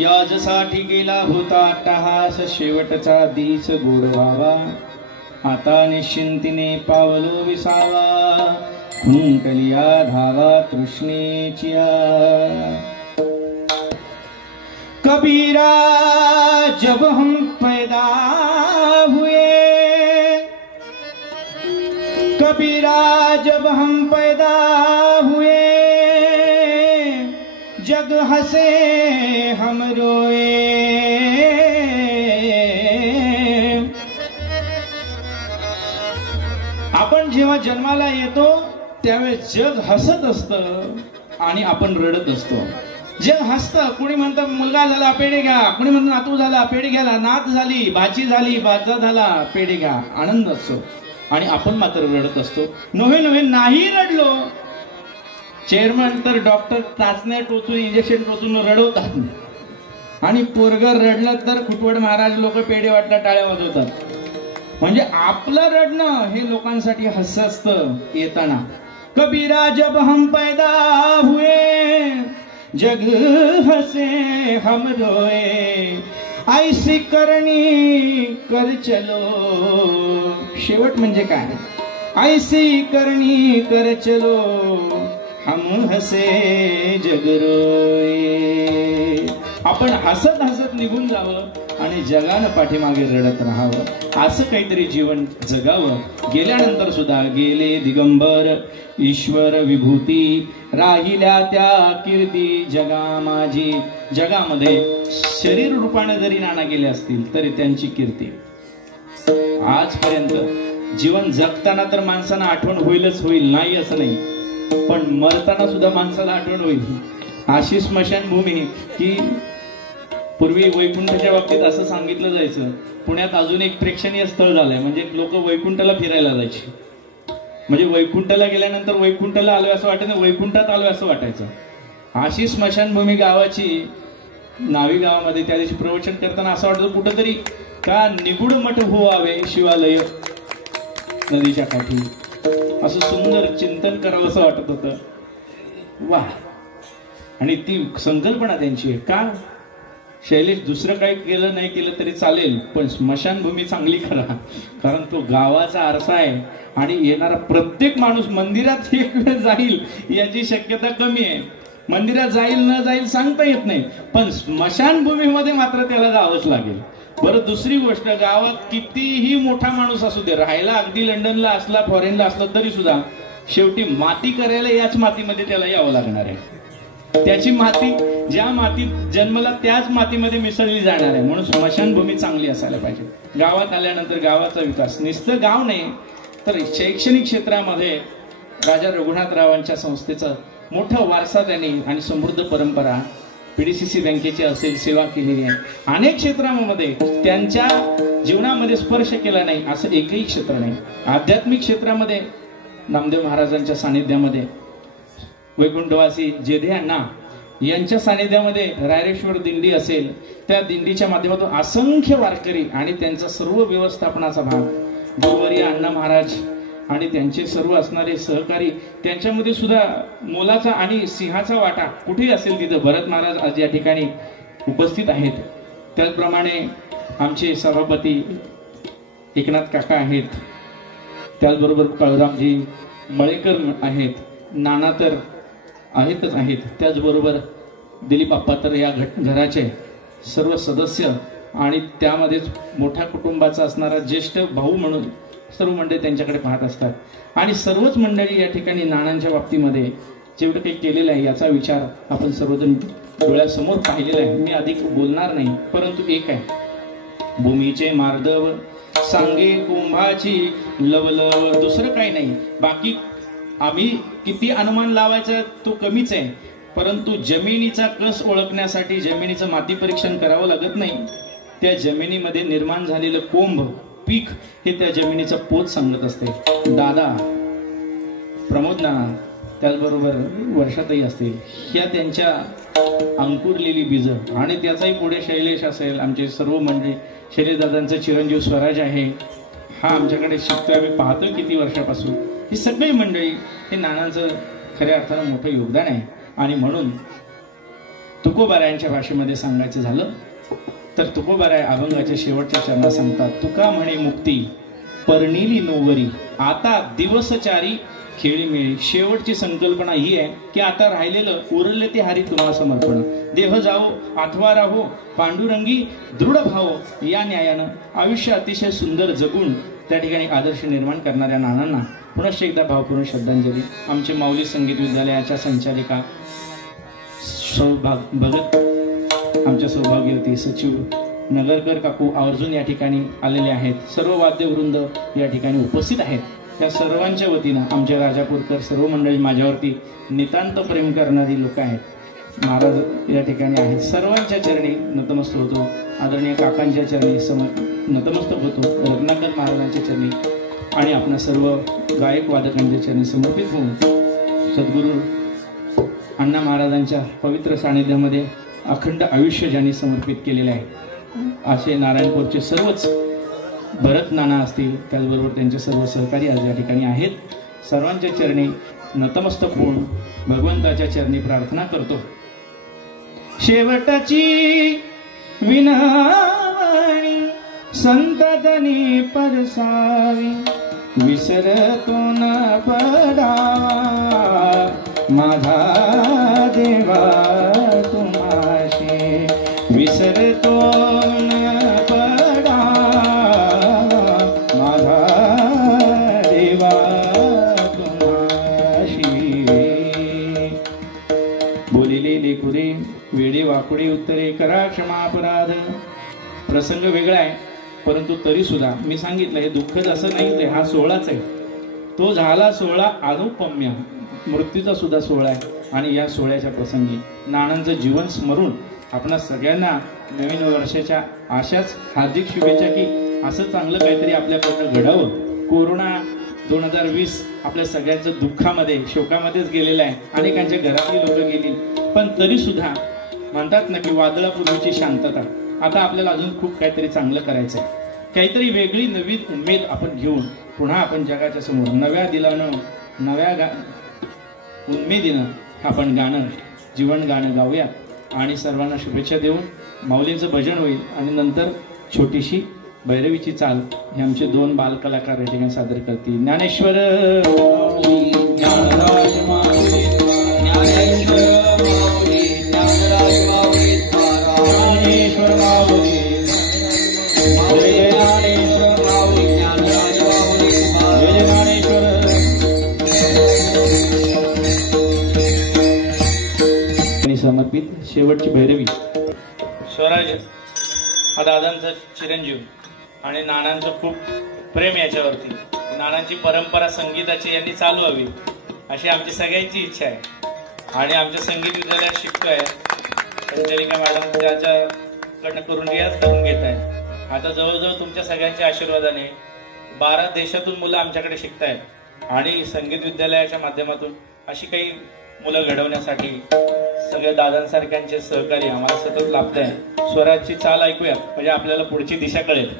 याजसाठी गेला होता अट्टहास शेवटचा दिस गोड व्हावा आता निश्चिंतीने पावलो विसावा खुंकलिया धावा तृष्णेचिया कबीरा जब हम पैदा हुए कबीरा जब हम पैदा हुए जग हसे हम रोए आपण जेव्हा जन्माला येतो त्यावेळेस जग हसत असतं आणि आपण रडत असतो. जग हसतं, कोणी म्हणतं मुलगा झाला पेढे घ्या, कोणी म्हणतं नातू झाला पेढे घ्याला, नात झाली भाची झाली बाजा झाला पेढे घ्या, आनंद असतो. आणि आपण मात्र रडत असतो. नव्हे नव्हे नाही रडलो, चेअरमन तर डॉक्टर चाचण्या टोचून इंजेक्शन टोचून रडवतात आणि पोरग रडलं तर खुटवड महाराज लोक पेढे वाटला टाळ्या वाजवतात. म्हणजे आपलं रडणं हे लोकांसाठी हास्य असतं येताना. कबीरा जब हम पैदा हुए जग हसे हम रोए ऐसी करणी कर चलो. शेवट म्हणजे काय? ऐसी करणी कर चलो हम हसे जग रोए. आपण हसत हसत निघून जावं आणि जगानं पाठीमागे रडत राहावं, असं काहीतरी जीवन जगावं. गेल्यानंतर सुद्धा गेले दिगंबर ईश्वर विभूती राहिल्या त्या कीर्ती जगा माझी. जगामध्ये शरीर रूपाने जरी नाना गेले असतील तरी त्यांची कीर्ती. आजपर्यंत जीवन जगताना तर माणसांना आठवण होईलच होईल, नाही असं नाही, पण मरताना सुद्धा माणसाला आठवण होईल. अशी स्मशानभूमी की पूर्वी वैकुंठाच्या बाबतीत असं सांगितलं जायचं. पुण्यात अजून एक प्रेक्षणीय स्थळ झालंय, म्हणजे लोक वैकुंठाला फिरायला जायचे. म्हणजे वैकुंठाला गेल्यानंतर वैकुंठाला आलोय असं वाटत नाही, वैकुंठात आलोय असं वाटायचं. अशी स्मशानभूमी गावाची नावी गावामध्ये त्या दिवशी प्रवचन करताना असं वाटतं कुठंतरी का निगूढ मठ व्हावे शिवालय नदीच्या काठी, असं सुंदर चिंतन करावं असं वाटत होतं. वा. आणि ती संकल्पना त्यांची आहे. का शैलेश दुसरं काही केलं नाही केलं तरी चालेल, पण स्मशानभूमी चांगली करा, कारण तो गावाचा आरसा आहे आणि येणारा प्रत्येक माणूस मंदिरात एक वेळ जाईल याची शक्यता कमी आहे. मंदिरात जाईल न जाईल सांगता येत नाही, पण स्मशानभूमीमध्ये मात्र त्याला जावंच लागेल. बरं, दुसरी गोष्ट, गावात कितीही मोठा माणूस असू दे, राहायला अगदी लंडनला असला फॉरेनला असला तरी सुद्धा शेवटी माती करायला याच मातीमध्ये त्याला यावं लागणार आहे. त्याची माती ज्या मातीत जन्मला त्याच मातीमध्ये मिसळली जाणार आहे. म्हणून स्मशानभूमी चांगली असायला पाहिजे. गावात आल्यानंतर गावाचा विकास, नुसतं गाव नाही तर शैक्षणिक क्षेत्रामध्ये राजा रघुनाथरावांच्या संस्थेचा मोठा वारसा त्यांनी आणि समृद्ध परंपरा PDCC बँकेची असेल सेवा केलेली आहे. अनेक क्षेत्रांमध्ये त्यांच्या जीवनामध्ये स्पर्श केला नाही असं एकही क्षेत्र नाही. आध्यात्मिक क्षेत्रामध्ये नामदेव महाराजांच्या सानिध्यामध्ये वैकुंठवासी जेधे अण्णा यांच्या सानिध्यामध्ये रायरेश्वर दिंडी असेल, त्या दिंडीच्या माध्यमातून असंख्य वारकरी आणि त्यांचा सर्व व्यवस्थापनाचा भाग गुरुवर्य अण्णा महाराज आणि त्यांचे सर्व असणारे सहकारी, त्यांच्यामध्ये सुद्धा मोलाचा आणि सिंहाचा वाटा कुठेही असेल तिथं भरत महाराज आज या ठिकाणी उपस्थित आहेत. त्याचप्रमाणे आमचे सभापती एकनाथ काका आहेत, त्याचबरोबर काळूरामजी मळेकर आहेत, नाना तर आहेतच आहेत, त्याचबरोबर दिलीप आप्पा तर या घराचे सर्व सदस्य आणि त्यामध्येच मोठ्या कुटुंबाचा असणारा ज्येष्ठ भाऊ म्हणून सर्व मंडळी त्यांच्याकडे पाहत असतात. आणि सर्वच मंडळी या ठिकाणी नानांच्या बाबतीमध्ये जेवढं काही केलेलं आहे याचा विचार आपण सर्वजण डोळ्यासमोर पाहिलेला आहे. मी अधिक बोलणार नाही, परंतु एक आहे, भूमीचे मार्दव सांगे कुंभाची लवलव, दुसरं काही नाही. बाकी आम्ही किती अनुमान लावायचा तो कमीच आहे, परंतु जमिनीचा कस ओळखण्यासाठी जमिनीचं माती परीक्षण करावं लागत नाही. त्या जमिनीमध्ये निर्माण झालेलं कोंभ पीक हे त्या जमिनीचा पोत सांगत असते. दादा, प्रमोद नाना, त्याचबरोबर वर्षातही असतील, ह्या त्यांच्या अंकुरलेली बीज आणि त्याचाही पुढे शैलेश असेल, आमचे सर्व मंडळी, शैलेश दादांचा चिरंजीव स्वराज आहे, हा आमच्याकडे शिकतोय, आम्ही पाहतोय किती वर्षापासून. ही सगळी मंडळी हे नानांचं खऱ्या अर्थानं मोठं योगदान आहे. आणि म्हणून तुकोबारायांच्या भाषेमध्ये सांगायचं झालं तर तुकोबाराय अभंगाच्या शेवटच्या चरणात सांगतात, तुका म्हणे मुक्ती परनिली नोवरी, आता दिवसचारी खेळी मिळी. शेवटची संकल्पना ही आहे की आता राहिलेलं उरले ते हरी तुम्हा समर्पण, देह जाओ अथवा राहो पांडुरंगी दृढ भाव. या न्यायानं आयुष्य अतिशय सुंदर जगून त्या ठिकाणी आदर्श निर्माण करणाऱ्या नानांना पुनश्च एकदा भावपूर्ण श्रद्धांजली. आमचे माऊली संगीत विद्यालयाच्या संचालिका भगत, आमच्या सौभाग्यवती सचिव नगरकर काकू आवर्जून या ठिकाणी आलेले आहेत. सर्व वाद्यवृंद या ठिकाणी उपस्थित आहेत. त्या सर्वांच्या वतीनं आमच्या राजापूरकर सर्व मंडळी, माझ्यावरती नितांत प्रेम करणारी लोक आहेत, महाराज या ठिकाणी आहेत. सर्वांच्या चरणी नतमस्तक होतो. आदरणीय काकांच्या चरणी नतमस्तक होतो. रत्नाकर महाराजांच्या चरणी आणि आपल्या सर्व गायक वादकांच्या चरणी समर्पित होऊन सद्गुरू अण्णा महाराजांच्या पवित्र सानिध्यामध्ये अखंड आयुष्य ज्यांनी समर्पित केलेले आहे असे नारायणपूरचे सर्वच भरत नाना असतील, त्याचबरोबर त्यांचे सर्व सहकारी आज या ठिकाणी आहेत. सर्वांच्या चरणी नतमस्तक होऊन भगवंताच्या चरणी प्रार्थना करतो. शेवटची विनवणी संततनी परसावी, विसरतो न पडावा माझा देवा तुम्हाशी, विसरतो न पडावा माझा देवा तुम्हाशी. बोलिले लेकुरे वेडे वाकुडे उत्तरे करा क्षमा अपराध. प्रसंग वेगळा आहे, परंतु तरी सुद्धा मी सांगितलं हे दुःखच असं नाही, हा सोहळाच आहे. तो झाला सोहळा अनुपम्य, मृत्यूचा सुद्धा सोहळा आहे. आणि या सोहळ्याच्या प्रसंगी नानांचं जीवन स्मरून आपणा सगळ्यांना नवीन वर्षाच्या अशाच हार्दिक शुभेच्छा की असं चांगलं काहीतरी आपल्याकडनं घडावं. कोरोना 2020 आपल्या सगळ्यांचं दुःखामध्ये शोकामध्येच गेलेलं आहे. अनेकांच्या घरातली लोक गेली, पण तरी सुद्धा म्हणतात ना की वादळापूर्वीची शांतता. आता आपल्याला अजून खूप काहीतरी चांगलं करायचं आहे. काहीतरी वेगळी नवीन उमेद आपण घेऊन पुन्हा आपण जगाच्या समोर नव्या दिलानं नव्या उन्मेदीनं आपण गाणं जीवन गाणं गाऊया आणि सर्वांना शुभेच्छा देऊन माऊलींचं भजन होईल आणि नंतर छोटीशी भैरवीची चाल हे आमचे 2 बालकलाकार या ठिकाणी सादर करतील. ज्ञानेश्वर ज्ञानराज माऊली, ज्ञानेश्वर माऊली, ज्ञानराज माऊली, ज्ञानेश्वर माऊली, जय ज्ञानेश्वर माऊली, ज्ञानराज माऊली, जय ज्ञानेश्वर. समर्पित शेवटची भैरवी. स्वराज हा दादांचा चिरंजीव आणि नानांचं खूप प्रेम याच्यावरती. नानांची परंपरा संगीताची यांनी चालू हवी अशी आमची सगळ्यांची इच्छा आहे. आणि आमच्या संगीत विद्यालयात शिकतोय अंजलिका मॅडम त्याच्याकडनं करून रियाज करून घेत आहे. आता जवळजवळ तुमच्या सगळ्यांच्या आशीर्वादाने 12 देशातून मुलं आमच्याकडे शिकतायत आणि संगीत विद्यालयाच्या माध्यमातून अशी काही मुलं घडवण्यासाठी सगळ्या दादांसारख्यांचे सहकार्य आम्हाला सतत लाभत आहे. स्वराची चाल ऐकूया म्हणजे आपल्याला पुढची दिशा कळेल.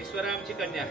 ईश्वरा आमची कन्या.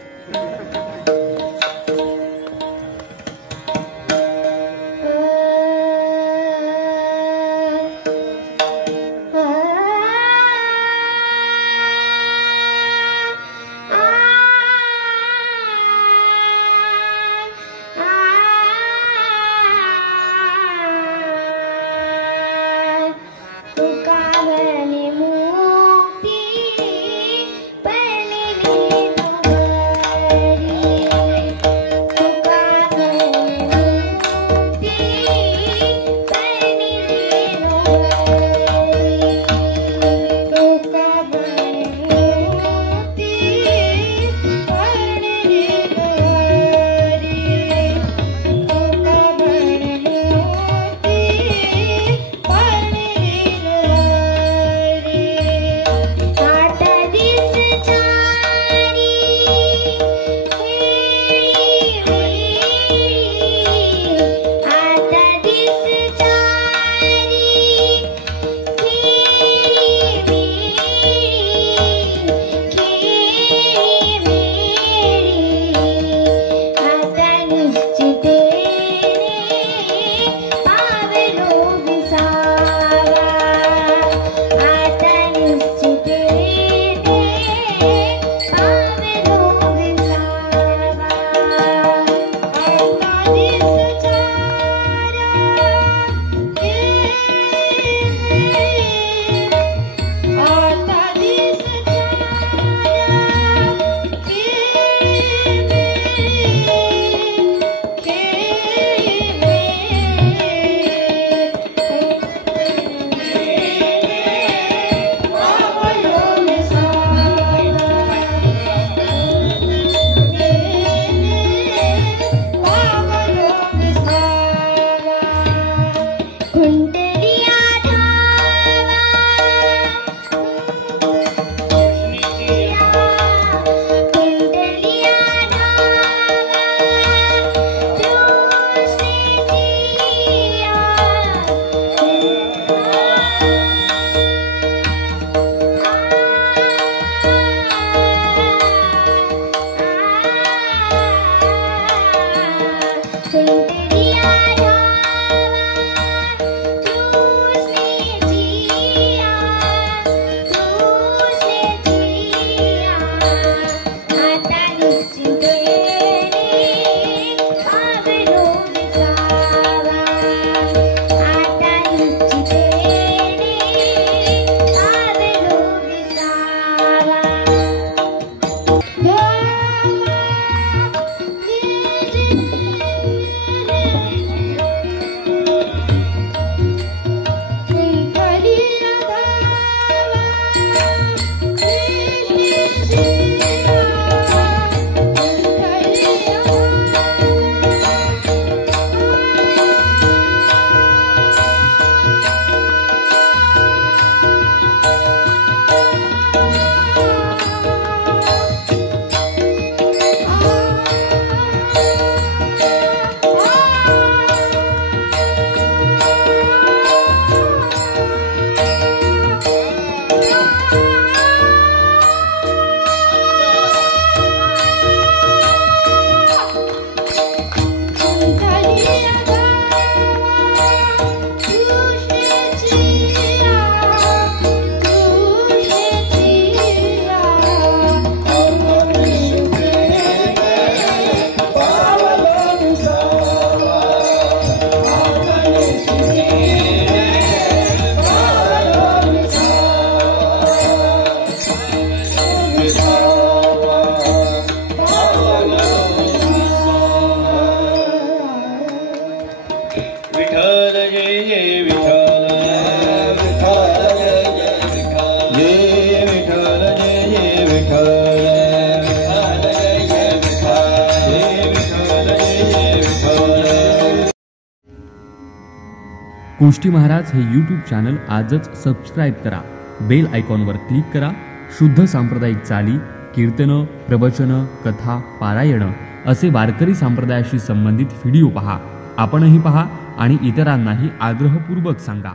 कोष्टी महाराज हे यूट्यूब चॅनल आजच सबस्क्राईब करा, बेल आयकॉनवर क्लिक करा. शुद्ध सांप्रदायिक चाली, कीर्तनं, प्रवचनं, कथा, पारायणं असे वारकरी संप्रदायाशी संबंधित व्हिडिओ पहा. आपणही पहा आणि इतरांनाही आग्रहपूर्वक सांगा.